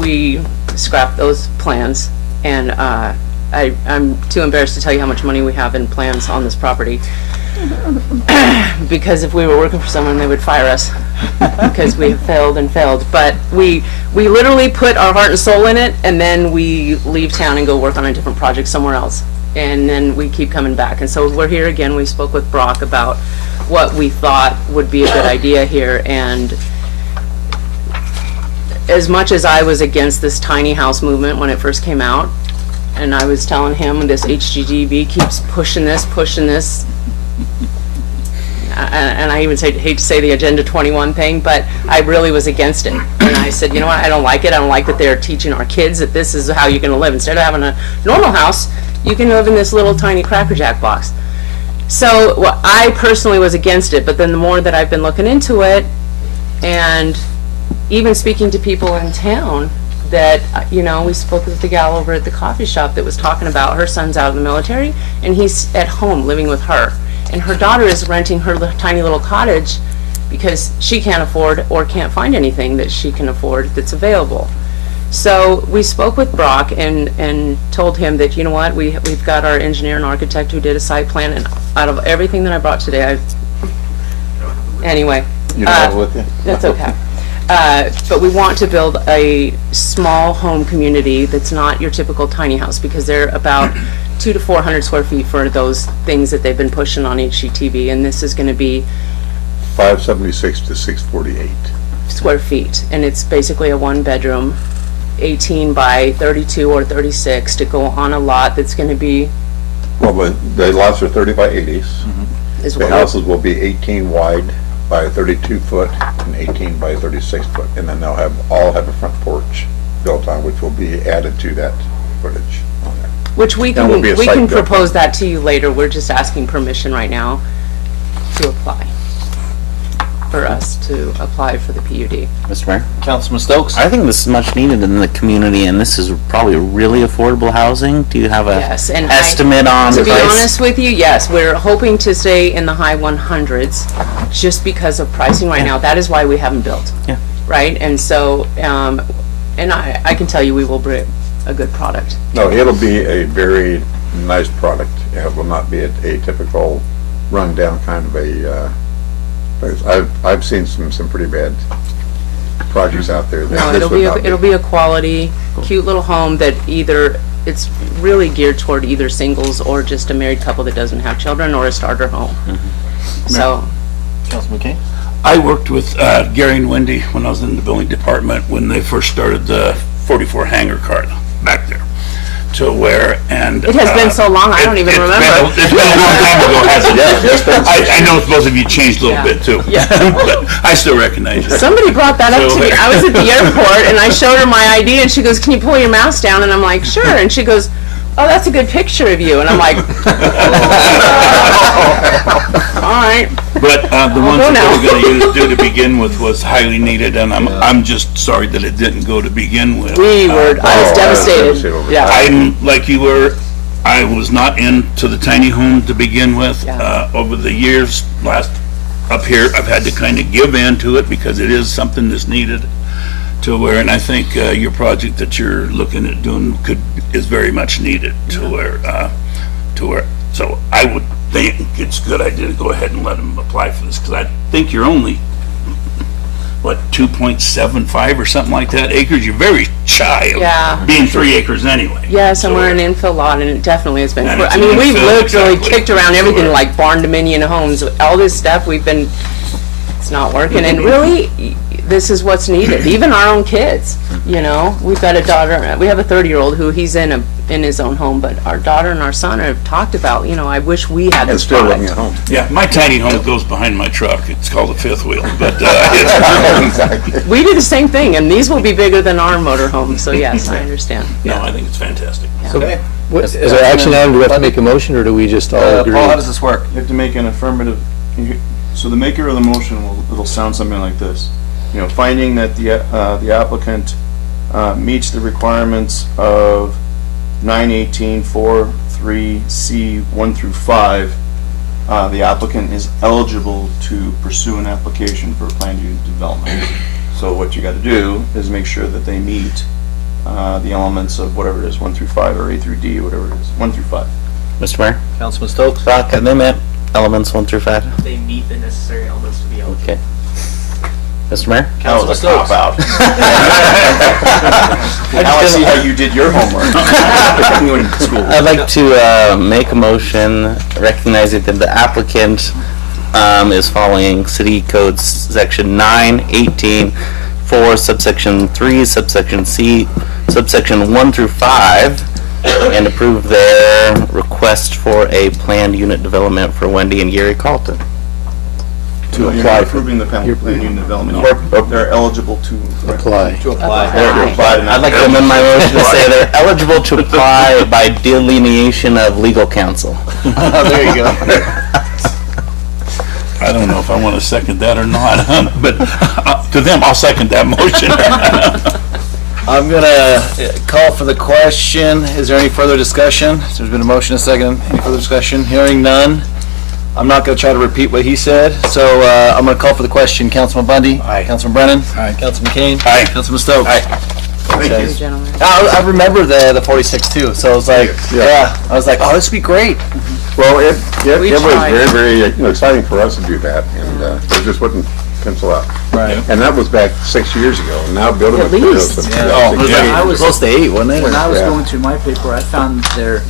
we scrapped those plans, and I'm too embarrassed to tell you how much money we have in plans on this property. Because if we were working for someone, they would fire us because we have failed and failed. But we literally put our heart and soul in it, and then we leave town and go work on a different project somewhere else. And then we keep coming back. And so we're here again. We spoke with Brock about what we thought would be a good idea here. And as much as I was against this tiny house movement when it first came out, and I was telling him this HGTV keeps pushing this, and I even hate to say the Agenda 21 thing, but I really was against it. And I said, you know what, I don't like it. I don't like that they're teaching our kids that this is how you're going to live. Instead of having a normal house, you can live in this little tiny Cracker Jack box. So I personally was against it, but then the more that I've been looking into it, and even speaking to people in town, that, we spoke with the gal over at the coffee shop that was talking about her son's out in the military, and he's at home living with her. And her daughter is renting her tiny little cottage because she can't afford or can't find anything that she can afford that's available. So we spoke with Brock and told him that, you know what, we've got our engineer and architect who did a site plan, and out of everything that I brought today, anyway. You don't have it with you? That's okay. But we want to build a small home community that's not your typical tiny house, because they're about 200 to 400 square feet for those things that they've been pushing on HGTV, and this is going to be 576 to 648. square feet, and it's basically a one-bedroom, 18 by 32 or 36 to go on a lot that's going to be Well, but the lots are 30 by 80s. as The well. houses will be 18 wide by 32 foot and 18 by 36 foot. And then they'll all have a front porch built on, which will be added to that footage on there. Which we That will can be a we site can built. propose that to you later. We're just asking permission right now to apply, for us to apply for the PUD. Mr. Mayor? Councilman Stokes? I think this is much needed in the community, and this is probably really affordable housing. Do you have a Yes, and estimate on to be price? honest with you, yes, we're hoping to stay in the high 100s just because of pricing right now. That is why we haven't built. Yeah. Right? And so, and I can tell you we will bring a good product. No, it'll be a very nice product. It will not be a typical rundown kind of a place. I've seen some pretty bad projects out there. No, it'll be a quality, cute little home that either, it's really geared toward either singles or just a married couple that doesn't have children, or a starter home. So, Councilman Kane? I worked with Gary and Wendy when I was in the building department when they first started the 44 hangar cart back there. To where, and it has been so long, I don't even remember. It's been a long time ago, hasn't it? I know both of you changed a little bit too. Yeah. But I still recognize you. Somebody brought that up to me. I was at the airport and I showed her my ID and she goes, "Can you pull your mouse down?" And I'm like, "Sure." And she goes, "Oh, that's a good picture of you." And I'm like, all right. But the ones go that now. we were gonna do to begin with was highly needed, and I'm just sorry that it didn't go to begin with. I was devastated. Yeah. I'm like you were. I was not into the tiny home to begin with. Yeah. Over the years, up here, I've had to kind of give in to it because it is something that's needed. To where, and I think your project that you're looking at doing is very much needed. To where. So I would think it's a good idea to go ahead and let them apply for this, because I think you're only, 2.75 or something like that acres? You're very shy Yeah. of being 3 acres anyway. Yes, and So- we're an infill lot, and it definitely has been. And it's I mean, an we've infill, literally exactly. kicked around everything Sure. like barn dominion homes, all this stuff. It's not working, and really, this is what's needed. Even our own kids, we've got a daughter. We have a 30-year-old who he's in his own home, but our daughter and our son have talked about, I wish we had And this still living product. at home. Yeah, my tiny home goes behind my truck. It's called a fifth wheel, but it's, We do the same thing, and these will be bigger than our motor home. So yes, I understand. no, I think it's fantastic. Okay. Is there action item, do we have to make a motion, or do we just all agree? Paul, how does this work? You have to make an affirmative, so the maker of the motion it'll sound something like this. Finding that the applicant meets the requirements of 918.43C 1 through 5, the applicant is eligible to pursue an application for planned unit development. So what you gotta do is make sure that they meet the elements of whatever it is, 1 through 5, or A through D, whatever it is, 1 through 5. Mr. Mayor? Councilman Stokes? Brock, have they met elements 1 through 5? They meet the necessary elements to be eligible. Okay. Mr. Mayor? Councilman Stokes? Now I see how you did your homework. You went to school. I'd like to make a motion recognizing that the applicant is following City Code Section 918 subsection 3, subsection C, subsection 1 through 5, and approve their request for a planned unit development for Wendy and Gary Carlton. To apply for approving the planned unit development. They're eligible to Apply. To apply. I'd like to amend my motion to say they're eligible to apply by delineation of legal counsel. There you go. I don't know if I want to second that or not, but to them, I'll second that motion. I'm gonna call for the question. Is there any further discussion? There's been a motion, a second. Any further discussion? Hearing none. I'm not gonna try to repeat what he said, so I'm gonna call for the question. Councilman Bundy? Aye. Councilman Brennan? Aye. Councilman Kane? Aye. Councilman Stokes? Thank you, gentlemen. I remember the 46 too, so I was like, yeah, I was like, oh, this would be great. Well, it We was tried. very, very, exciting for us to do that, and, it just wouldn't pencil out. Right. And that was back 6 years ago, and now building At materials. least. Oh, it was Yeah. like, I was- close to 8, wasn't it? When I was Yeah. going through my paper, I found their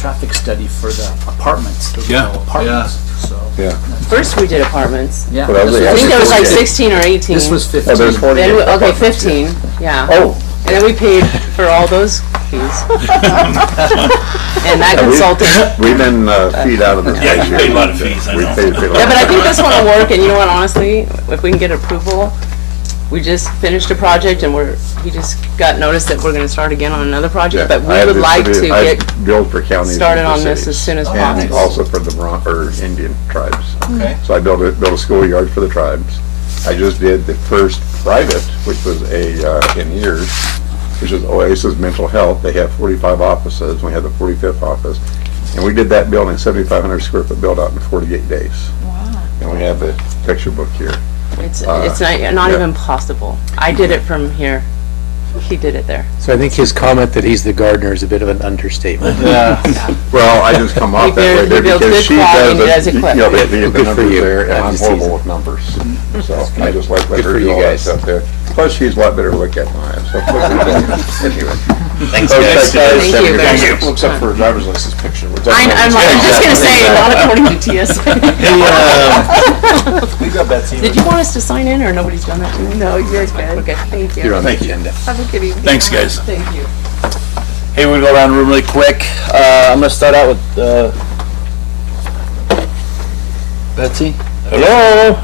traffic study for the apartments. Those Yeah. were all apartments, so. Yeah. First, we did apartments. Yeah. But I was this like, I think there was like 48. 16 or 18. This was Oh, 15. there's 48. Then, okay, apartments, 15, yeah. Oh. And then we paid for all those fees. And that Yeah, consultant. We've been feed out of this. Yeah, you this paid a year. lot of fees, I We know. paid a lot. Yeah, but I think this one will work, and you know what, honestly, if we can get approval, we just finished a project and he just got notice that we're gonna start again on another project, but I we had would this like to I get built for counties and started for on this cities. as soon as And possible. also for the Indian tribes. Okay. So I built a schoolyard for the tribes. I just did the first private, which was in years, which is Oasis Mental Health. They have 45 offices. We had the 45th office. And we did that building, 7,500 square foot build out in 48 days. Wow. And we have the picture book here. It's not yeah. even possible. I did it from here. He did it there. So I think his comment that he's the gardener is a bit of an understatement. Yeah. Well, I just come off that way He there builds because good she quality and he does does it it, quick. you know, the Good for numbers you. there, and Glad I'm to see horrible that. with numbers. So I just let Good her for do you all that guys. stuff there. Plus, she's a lot better to look at than I am, so. Anyway. Thanks, Okay, guys. Thank you very much. Well, except for a driver's license picture. which I'm just gonna say, not according to TSA. We got Betsy. Did you want us to sign in, or nobody's done that to me? No, you're good. Okay, thank you. You're on the agenda. Have a good evening. Thanks, guys. Thank you. Hey, we're gonna go around the room really quick. I'm gonna start out with, Betsy? Hello?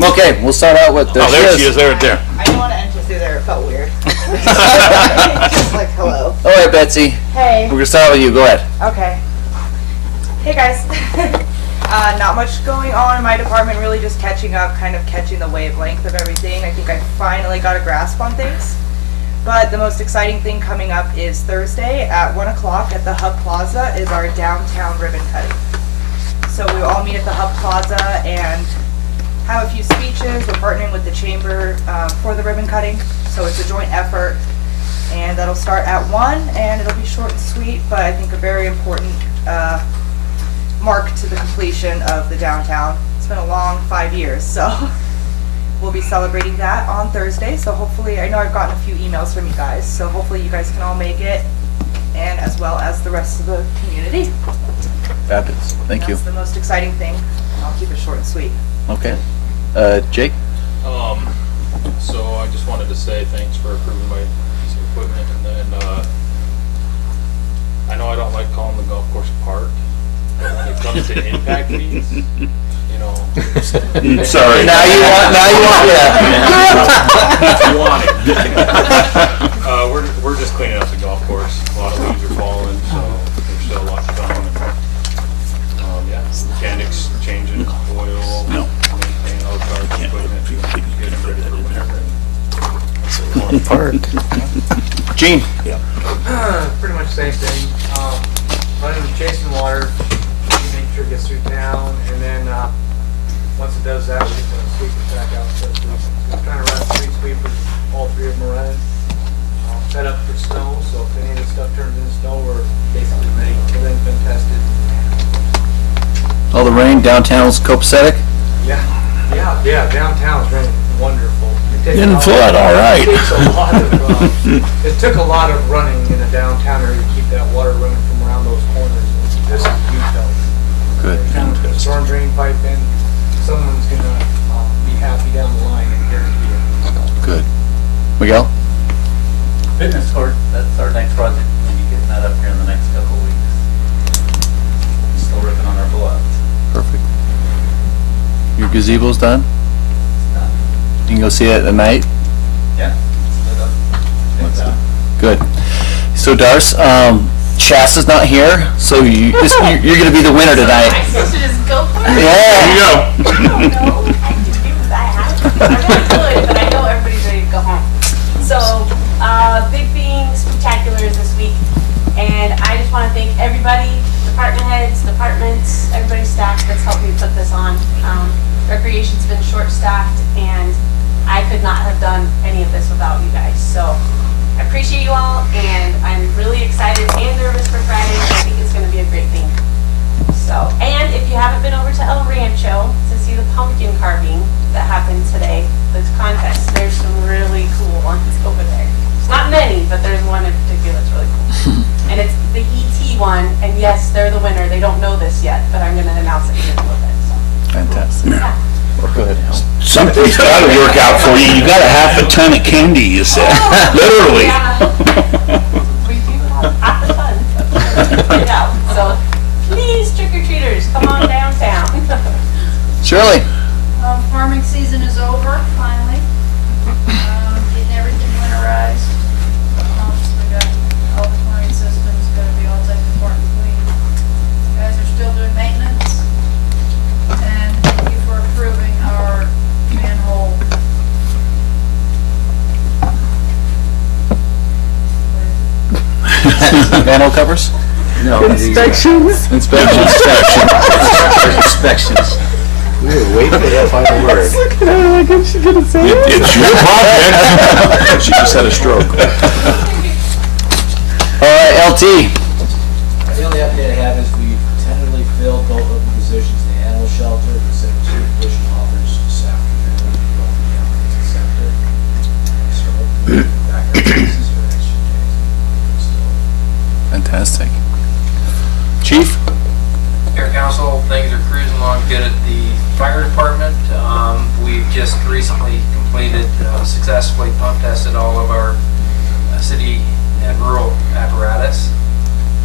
Okay, we'll start out with, Oh, there she is, there, there. I didn't want to enter through there, it felt weird. Just like, hello. All right, Betsy, Hey, we're gonna start with you, go ahead. okay. Hey, guys. Not much going on in my department, really just catching up, kind of catching the wavelength of everything. I think I finally got a grasp on things. But the most exciting thing coming up is Thursday at 1 o'clock at the Hub Plaza is our downtown ribbon cutting. So we will all meet at the Hub Plaza and have a few speeches. We're partnering with the chamber for the ribbon cutting, so it's a joint effort. And that'll start at 1, and it'll be short and sweet, but I think a very important mark to the completion of the downtown. It's been a long 5 years, so we'll be celebrating that on Thursday. So hopefully, I know I've gotten a few emails from you guys, so hopefully you guys can all make it, and as well as the rest of the community. Fabulous, thank you. That's the most exciting thing. I'll keep it short and sweet. Okay. Jake? So I just wanted to say thanks for approving my piece of equipment, and then, I know I don't like calling the golf course a park, but when it comes to impact fees, you know. Sorry. Now you want, yeah. We're just cleaning up the golf course, a lot of leaves are falling, so there's still a lot to come. And, yeah, mechanics changing oil, maintaining all the cars, equipment, getting ready for winter. Park. Gene? Pretty much the same thing. Running the chasing water, make sure it gets through town, and then once it does that, we're just gonna sweep it back out. So we're trying to run street sweepers, all 3 of them are running. Set up for snow, so if any of the stuff turns into snow, we're basically ready. Everything's been tested. All the rain, downtown's copacetic? Yeah, downtown's running wonderful. Didn't flood, all right. It takes a lot of, it took a lot of running in the downtown area to keep that water running from around those corners. And this is a huge help. Good. Every time we put a storm drain pipe in, someone's gonna be happy down the line, I guarantee it. Good. Miguel? Fitness court, that's our next project. We'll be getting that up here in the next couple of weeks. Still ripping on our blowouts. Perfect. Your gazebo's done? You can go see it at night? Yeah. Lit up. Good. So Darce, Shasta's not here, so you're gonna be the winner tonight. I supposed to just go for it? Yeah. There you go. I don't know. I could, but I know everybody's ready to go home. So, Big Being Spectacular is this week, and I just want to thank everybody, department heads, departments, everybody's staff that's helped me put this on. Recreation's been short-staffed, and I could not have done any of this without you guys. So I appreciate you all, and I'm really excited and nervous for Friday. I think it's going to be a great thing. So, and if you haven't been over to El Rancho to see the pumpkin carving that happened today, the contest, there's some really cool ones over there. It's not many, but there's one in particular that's really cool. And it's the ET one, and yes, they're the winner. They don't know this yet, but I'm going to announce it in a little bit. So. Fantastic. Yeah. Go ahead, Al. Something's gotta work out for you. You got a half a ton of candy, you said. Literally. Yeah. We do have half a ton. Get out. So please, trick-or-treaters, come on downtown. Shirley? Farming season is over, finally. Getting everything winterized. We got all the chlorine systems, gonna be all types of important clean. Guys are still doing maintenance. And thank you for approving our manhole. Manhole covers? No. Inspections. Inspections. Inspections. We were waiting for that final word. It's your project. She just had a stroke. All right, LT. The only update I have is we tentatively filled both open positions in the animal shelter. We sent 2 position offers this afternoon. We'll be out to accept it. So hopefully we'll be back our places for the next few days. Fantastic. Chief? Air Council, things are cruising along good at the fire department. We've just recently completed, successfully pump tested all of our city and rural apparatus.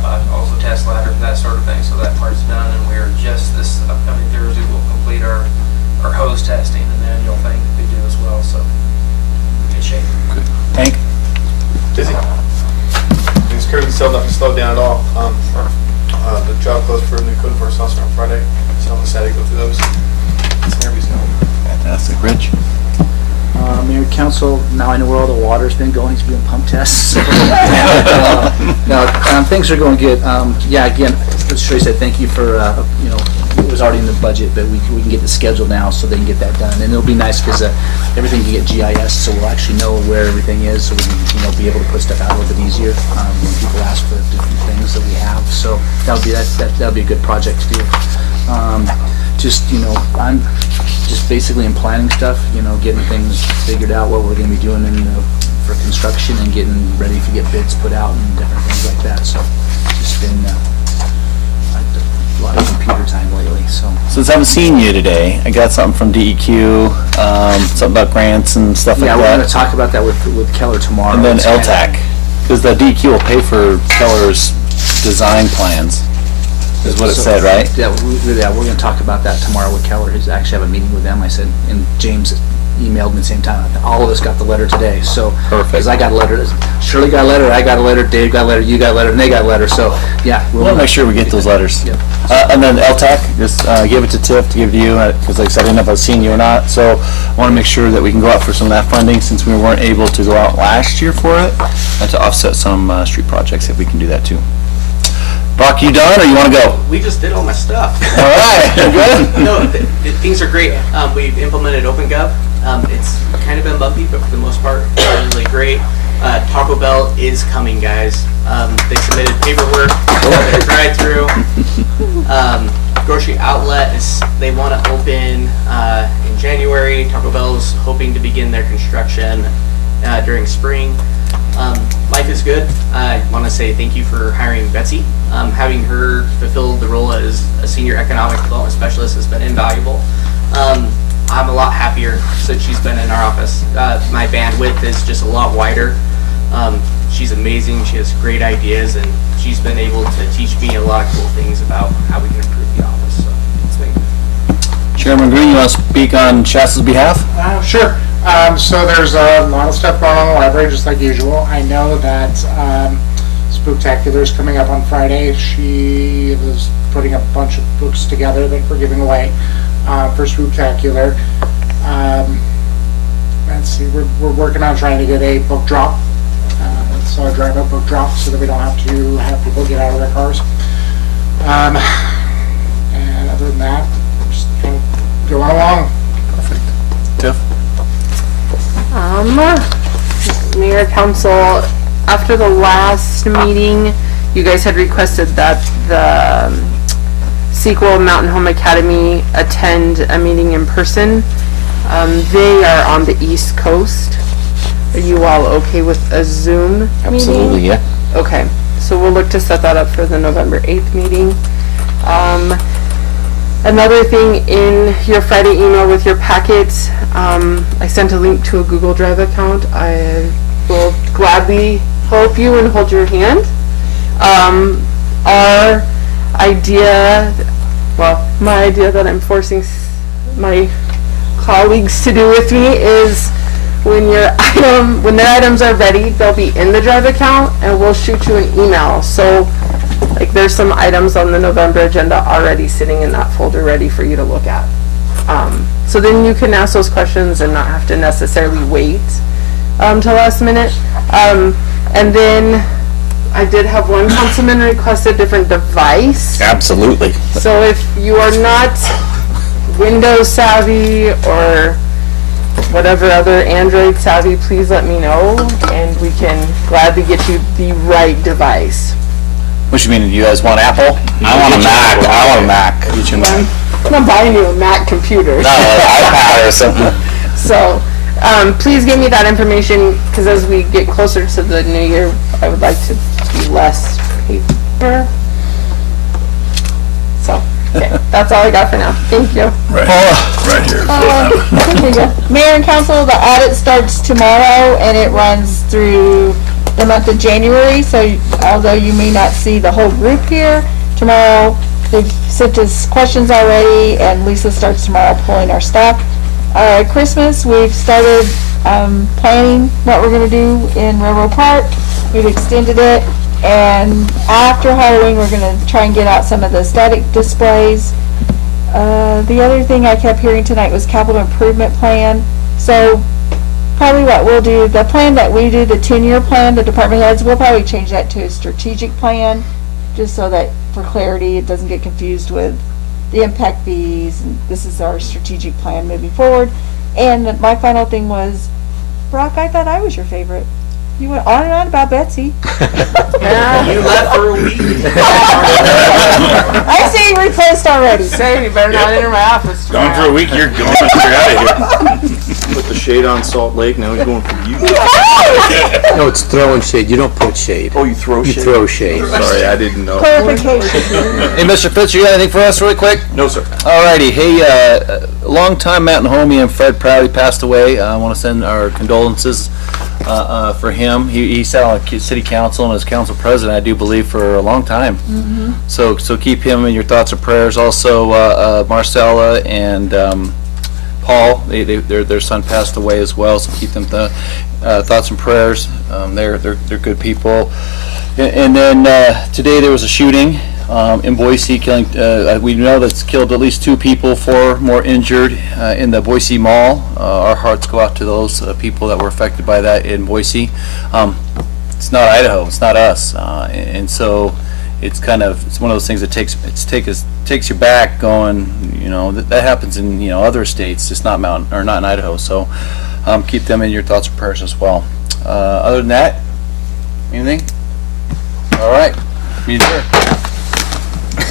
Also test ladders, that sort of thing, so that part's done, and we're just this upcoming Thursday will complete our hose testing, an annual thing that we do as well, so good shape. Good. Hank? Busy. Things currently still nothing slowed down at all. The job closed for a new code enforcement officer on Friday, so I'm excited to go through those. It's interviews now. Fantastic. Rich? Mayor and Council, now I know where all the water's been going, he's doing pump tests. No, things are going good. Yeah, again, as Sherry said, thank you for, it was already in the budget, but we can get the schedule now so they can get that done. And it'll be nice because everything can get GIS, so we'll actually know where everything is, so we can, be able to put stuff out a little bit easier when people ask for different things that we have. So that'll be a good project to do. I'm just basically in planning stuff, getting things figured out, what we're going to be doing for construction and getting ready to get bids put out and different things like that. So it's just been a lot of computer time lately. So Since I haven't seen you today, I got something from DEQ, something about grants and stuff like yeah, we're that. going to talk about that with Keller tomorrow. And then It's kinda- LTAC, because the DEQ will pay for Keller's design plans, is what it So, said, right? Yeah, we're going to talk about that tomorrow with Keller. He's actually have a meeting with them. I said, and James emailed me at the same time. All of us got the letter today. So Perfect. Because I got a letter, Shirley got a letter, I got a letter, Dave got a letter, you got a letter, and they got a letter. So yeah, We'll make sure we get those letters. Yep. And then LTAC, just give it to Tiff to give to you, because like I said, I didn't know if I've seen you or not. So I want to make sure that we can go out for some of that funding since we weren't able to go out last year for it, and to offset some street projects if we can do that too. Brock, you done or you want to go? We just did all my stuff. All right, you're good? No, things are great. We've implemented OpenGov. It's kind of been bumpy, but for the most part, it's really great. Taco Bell is coming, guys. They submitted paperwork, their drive-through. Grocery outlet, they want to open in January. Taco Bell's hoping to begin their construction during spring. Life is good. I want to say thank you for hiring Betsy. Having her fulfill the role as a senior economic development specialist has been invaluable. I'm a lot happier since she's been in our office. My bandwidth is just a lot wider. She's amazing. She has great ideas, and she's been able to teach me a lot of cool things about how we can improve the office. So it's been good. Chairman Green, you want to speak on Shasta's behalf? Sure. So there's a lot of stuff going on in the library, just like usual. I know that Spooktacular is coming up on Friday. She is putting a bunch of books together that we're giving away for Spooktacular. Let's see, we're working on trying to get a book drop so I drive up book drop so that we don't have to have people get out of their cars. And other than that, just kind of going along. Perfect. Tiff? Mayor, council, after the last meeting, you guys had requested that the Sequel Mountain Home Academy attend a meeting in person. They are on the East Coast. Are you all okay with a Zoom meeting? Absolutely, yeah. Okay, so we'll look to set that up for the November 8th meeting. Another thing in your Friday email with your packet, I sent a link to a Google Drive account. I will gladly help you and hold your hand. Our idea, well, my idea that I'm forcing my colleagues to do with me is when their items are ready, they'll be in the Drive account and we'll shoot you an email. So like there's some items on the November agenda already sitting in that folder ready for you to look at. So then you can ask those questions and not have to necessarily wait till last minute. And then I did have one councilman request a different device. Absolutely. So if you are not Windows savvy or whatever other Android savvy, please let me know and we can gladly get you the right device. What you mean, you guys want Apple? I want a Mac. I want a Mac. Get you a Mac. I'm not buying you a Mac computer. No, an iPad or something. So, please give me that information, because as we get closer to the new year, I would like to be less paper. So, okay, that's all I got for now. Thank you. Right here. There you go. Mayor and council, the audit starts tomorrow and it runs through the month of January. So although you may not see the whole group here, tomorrow they've sent us questions already and Lisa starts tomorrow pulling our stuff. Christmas, we've started planning what we're going to do in Railroad Park. We've extended it. And after Halloween, we're going to try and get out some of the static displays. The other thing I kept hearing tonight was capital improvement plan. So probably what we'll do, the plan that we do, the 10-year plan, the department heads, we'll probably change that to a strategic plan, just so that for clarity, it doesn't get confused with the impact fees. And this is our strategic plan moving forward. And my final thing was, Brock, I thought I was your favorite. You went on and on about Betsy. You left for a week. I see you replaced already. Say, you better not enter my office. Gone for a week, you're gone. You're out of here. Put the shade on Salt Lake, now he's going for you. No, it's throwing shade. You don't put shade. Oh, you throw You shade? throw shade. Sorry, I didn't know. Clarification. Hey, Mr. Fitz, you got anything for us really quick? No, sir. Alrighty, hey, longtime mountain homie and Fred Prouty passed away. I want to send our condolences for him. He sat on city council and was council president, I do believe, for a long time. So keep him in your thoughts and prayers. Also, Marcella and Paul, their son passed away as well. So keep them thoughts and prayers. They're good people. And then today there was a shooting in Boise, killing. We know that's killed at least 2 people, 4 more injured in the Boise Mall. Our hearts go out to those people that were affected by that in Boise. It's not Idaho, it's not us, and so it's one of those things that takes you back. Going, that happens in other states. It's not not in Idaho. So keep them in your thoughts and prayers as well. Other than that, anything? All right, meeting adjourned.